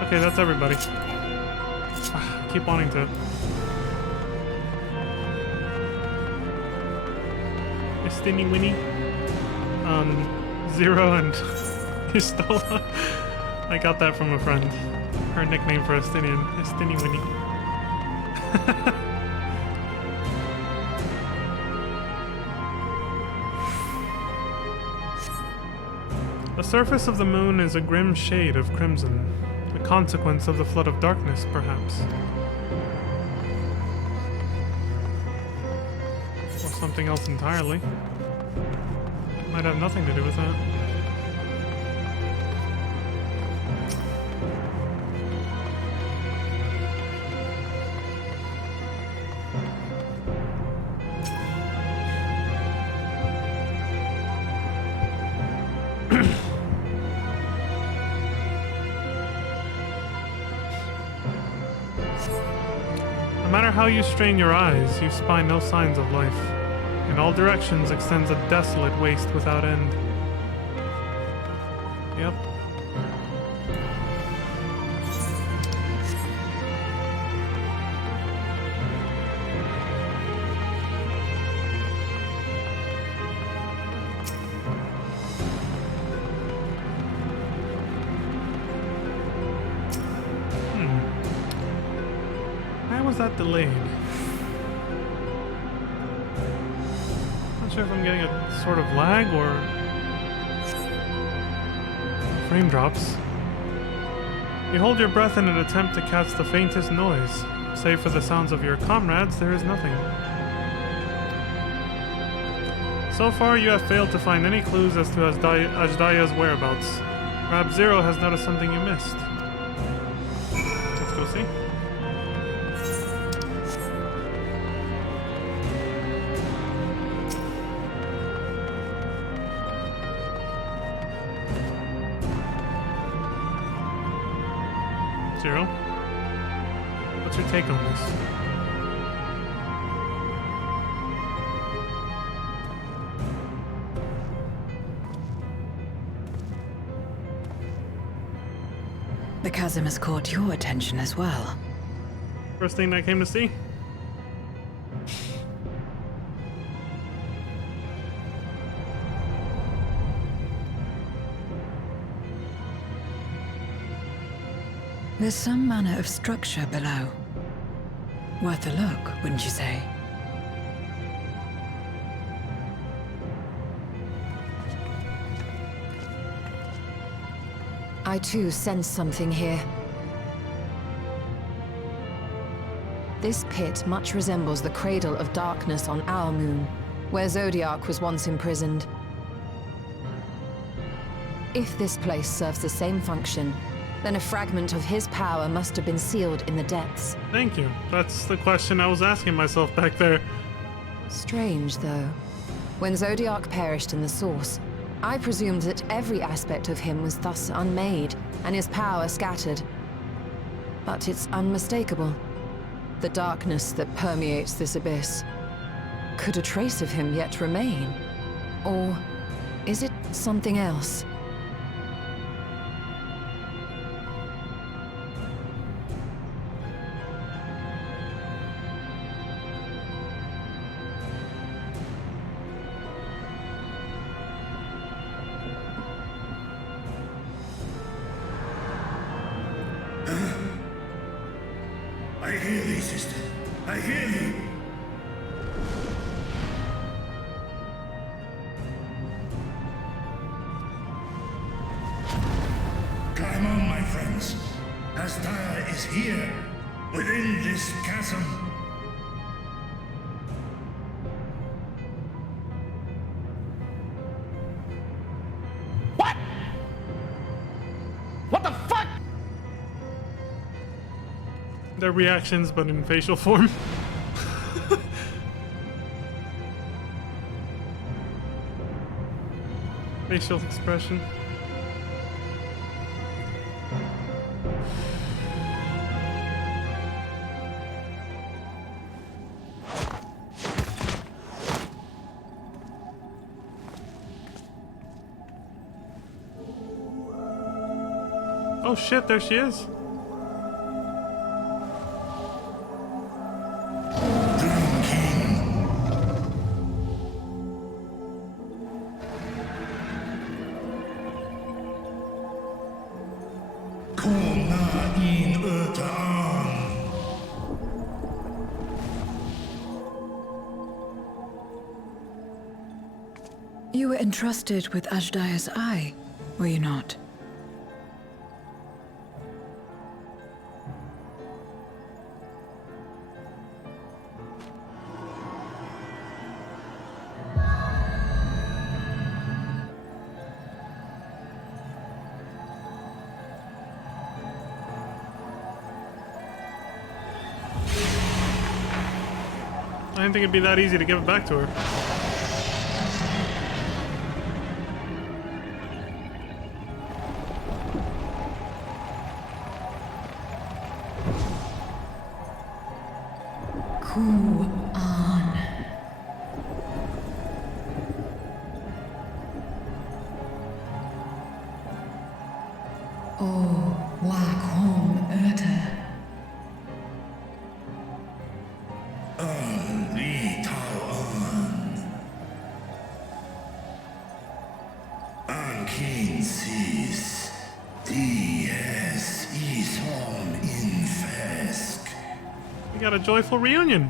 Okay, that's everybody. I keep wanting to... Estini Winnie? Zero and Histola. I got that from a friend. Her nickname for Estinian. Estini Winnie. The surface of the moon is a grim shade of crimson, a consequence of the flood of darkness, perhaps. Or something else entirely. Might have nothing to do with that. No matter how you strain your eyes, you spy no signs of life. In all directions extends a desolate waste without end. Yep. Why was that delayed? Not sure if I'm getting a sort of lag or frame drops. You hold your breath in an attempt to catch the faintest noise. Save for the sounds of your comrades, there is nothing. So far, you have failed to find any clues as to Ajdaya's whereabouts. Perhaps Zero has noticed something you missed. Let's go see. Zero? What's your take on this? The chasm has caught your attention as well. First thing I came to see? There's some manner of structure below. Worth a look, wouldn't you say? I too sense something here. This pit much resembles the Cradle of Darkness on our moon, where Zodiac was once imprisoned. If this place serves the same function, then a fragment of his power must have been sealed in the depths. Thank you. That's the question I was asking myself back there. Strange, though. When Zodiac perished in the Source, I presumed that every aspect of him was thus unmade, and his power scattered. But it's unmistakable. The darkness that permeates this abyss. Could a trace of him yet remain? Or is it something else? I hear thee, sister. I hear thee. Climb on, my friends. Astaya is here, within this chasm. What? What the fuck? Their reactions, but in facial form. Facial expression. Oh shit, there she is. You were entrusted with Ajdaya's eye, were you not? I didn't think it'd be that easy to give it back to her. We got a joyful reunion.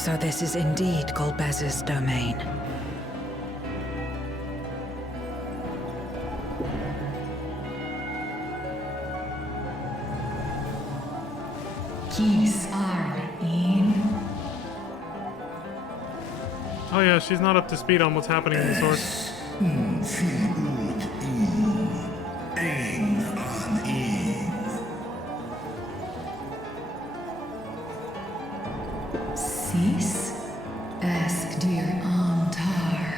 So this is indeed Golbez's domain. Kis Arn Oh yeah, she's not up to speed on what's happening in the sword. Sis Eskdir Antar.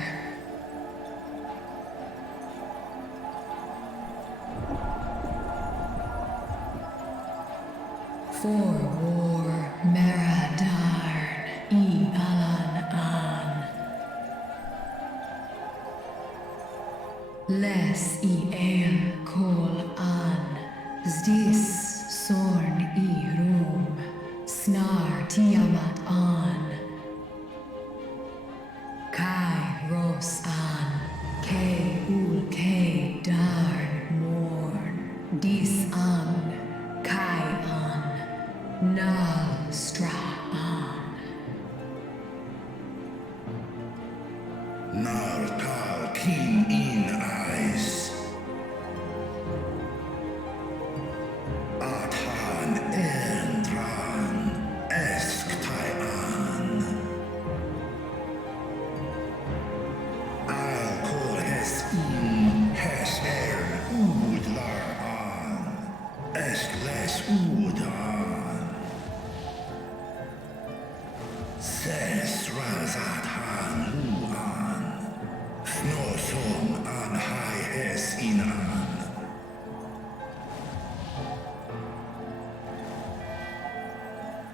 For war Meradarn Alan An. Les El Kol An. Zdis Sorn Rum. Snar Tiamat An. Kai Ros An. K Ul K Darn Morn. Dis An. Kai An. Nal Stra An. Nar Kal Kin In Eyes. Athan Entran Esk Taian. Al Kol Hes In Hes Er Ud Lar An. Esk Les Ud An. Ses Razat Han Hu An. Snosong An Hai Hes In An.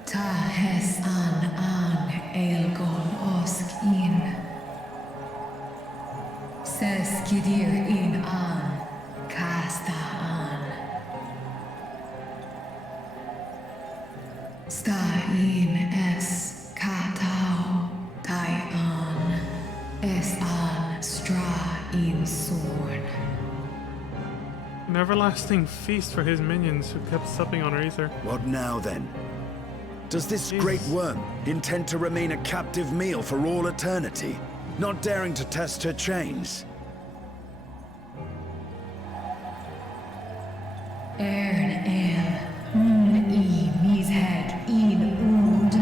Ta Hes An Elgol Osk In. Ses Kidir In An. Kasta An. Sta In Es Katao Tai An. Es An Stra In Sorn. An everlasting feast for his minions who kept supping on her ether. What now, then? Does this great worm intend to remain a captive meal for all eternity, not daring to test her chains? Ern El. Mizhead In Ud.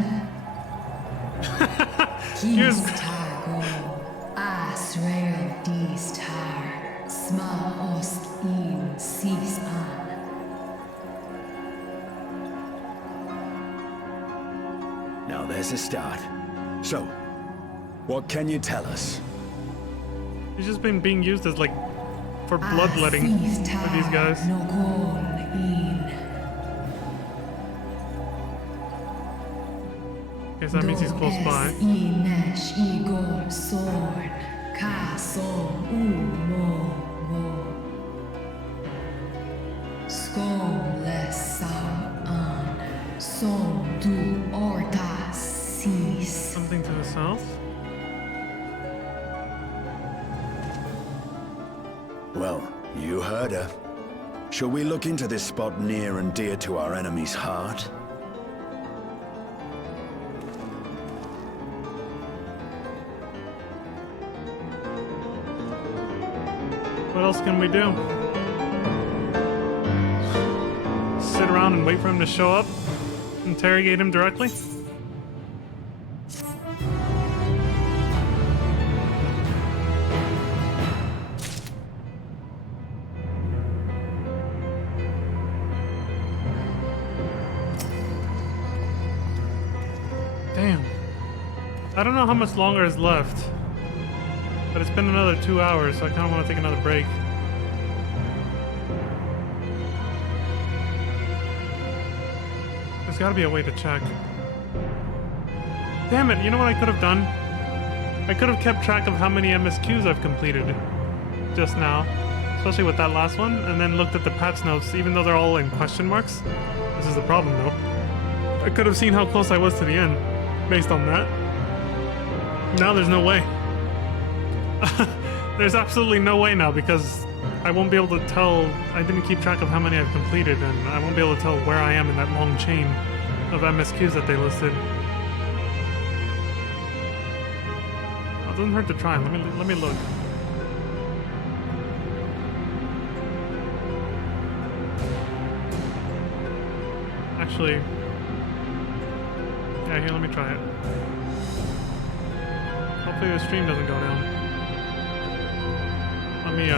Kis Targo. Asrael Distar. Sma Osk In Sis An. Now there's a start. So, what can you tell us? He's just been being used as like for bloodletting for these guys. Guess that means he's close by. Inesh Igor Sorn. Kason Umo. Skom Lesau An. Som Du Orta Sis. Something to the south? Well, you heard her. Shall we look into this spot near and dear to our enemy's heart? What else can we do? Sit around and wait for him to show up? Interrogate him directly? Damn. I don't know how much longer is left. But it's been another 2 hours, so I kind of want to take another break. There's got to be a way to check. Damn it, you know what I could have done? I could have kept track of how many MSQs I've completed just now, especially with that last one, and then looked at the patch notes, even though they're all in question marks. This is the problem, though. I could have seen how close I was to the end, based on that. Now there's no way. There's absolutely no way now, because I won't be able to tell. I didn't keep track of how many I've completed, and I won't be able to tell where I am in that long chain of MSQs that they listed. it doesn't hurt to try. Let me look. Actually, yeah, here, let me try it. Hopefully the stream doesn't go down. Let me,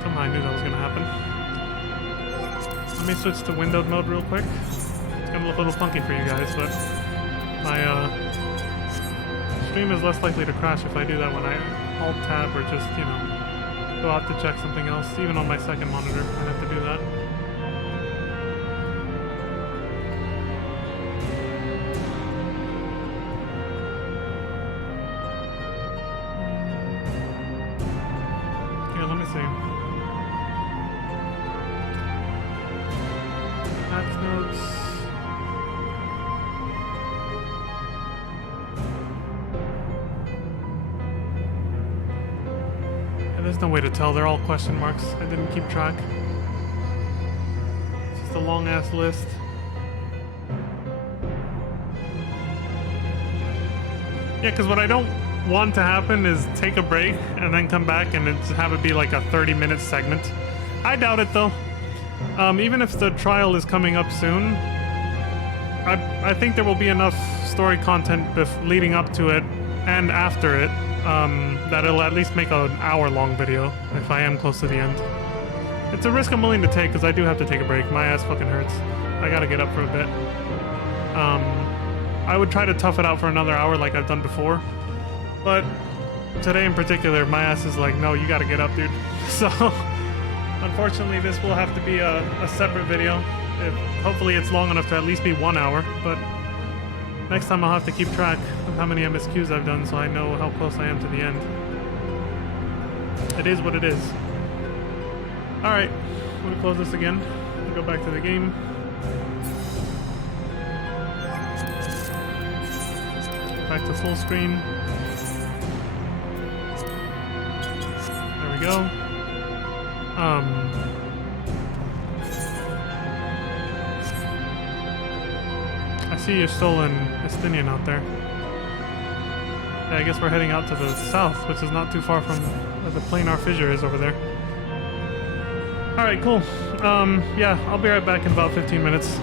somehow I knew that was gonna happen. Let me switch to windowed mode real quick. It's gonna look a little funky for you guys, but my, stream is less likely to crash if I do that when I Alt-Tab or just, you know, go out to check something else. Even on my second monitor, I have to do that. There's no way to tell. They're all question marks. I didn't keep track. It's just a long ass list. Yeah, because what I don't want to happen is take a break and then come back and have it be like a 30-minute segment. I doubt it though. Even if the trial is coming up soon, I think there will be enough story content leading up to it and after it. That it'll at least make an hour-long video if I am close to the end. It's a risk I'm willing to take because I do have to take a break. My ass fucking hurts. I gotta get up for a bit. I would try to tough it out for another hour like I've done before, but today in particular, my ass is like, no, you gotta get up, dude. So, unfortunately, this will have to be a separate video. Hopefully it's long enough to at least be 1 hour, but next time I'll have to keep track of how many MSQs I've done so I know how close I am to the end. It is what it is. Alright, I'm gonna close this again. Go back to the game. Back to full screen. There we go. I see you're still in Estinian out there. Yeah, I guess we're heading out to the south, which is not too far from where the planar fissure is over there. Alright, cool. Yeah, I'll be right back in about 15 minutes.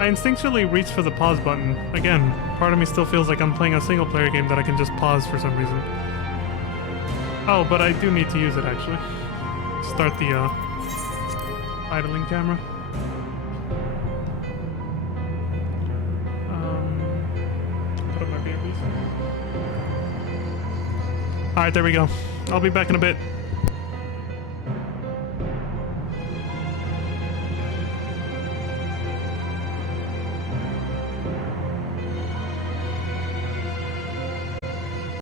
I instinctually reached for the pause button. Again, part of me still feels like I'm playing a single player game that I can just pause for some reason. Oh, but I do need to use it actually. Start the idling camera. Put up my earpiece. Alright, there we go. I'll be back in a bit.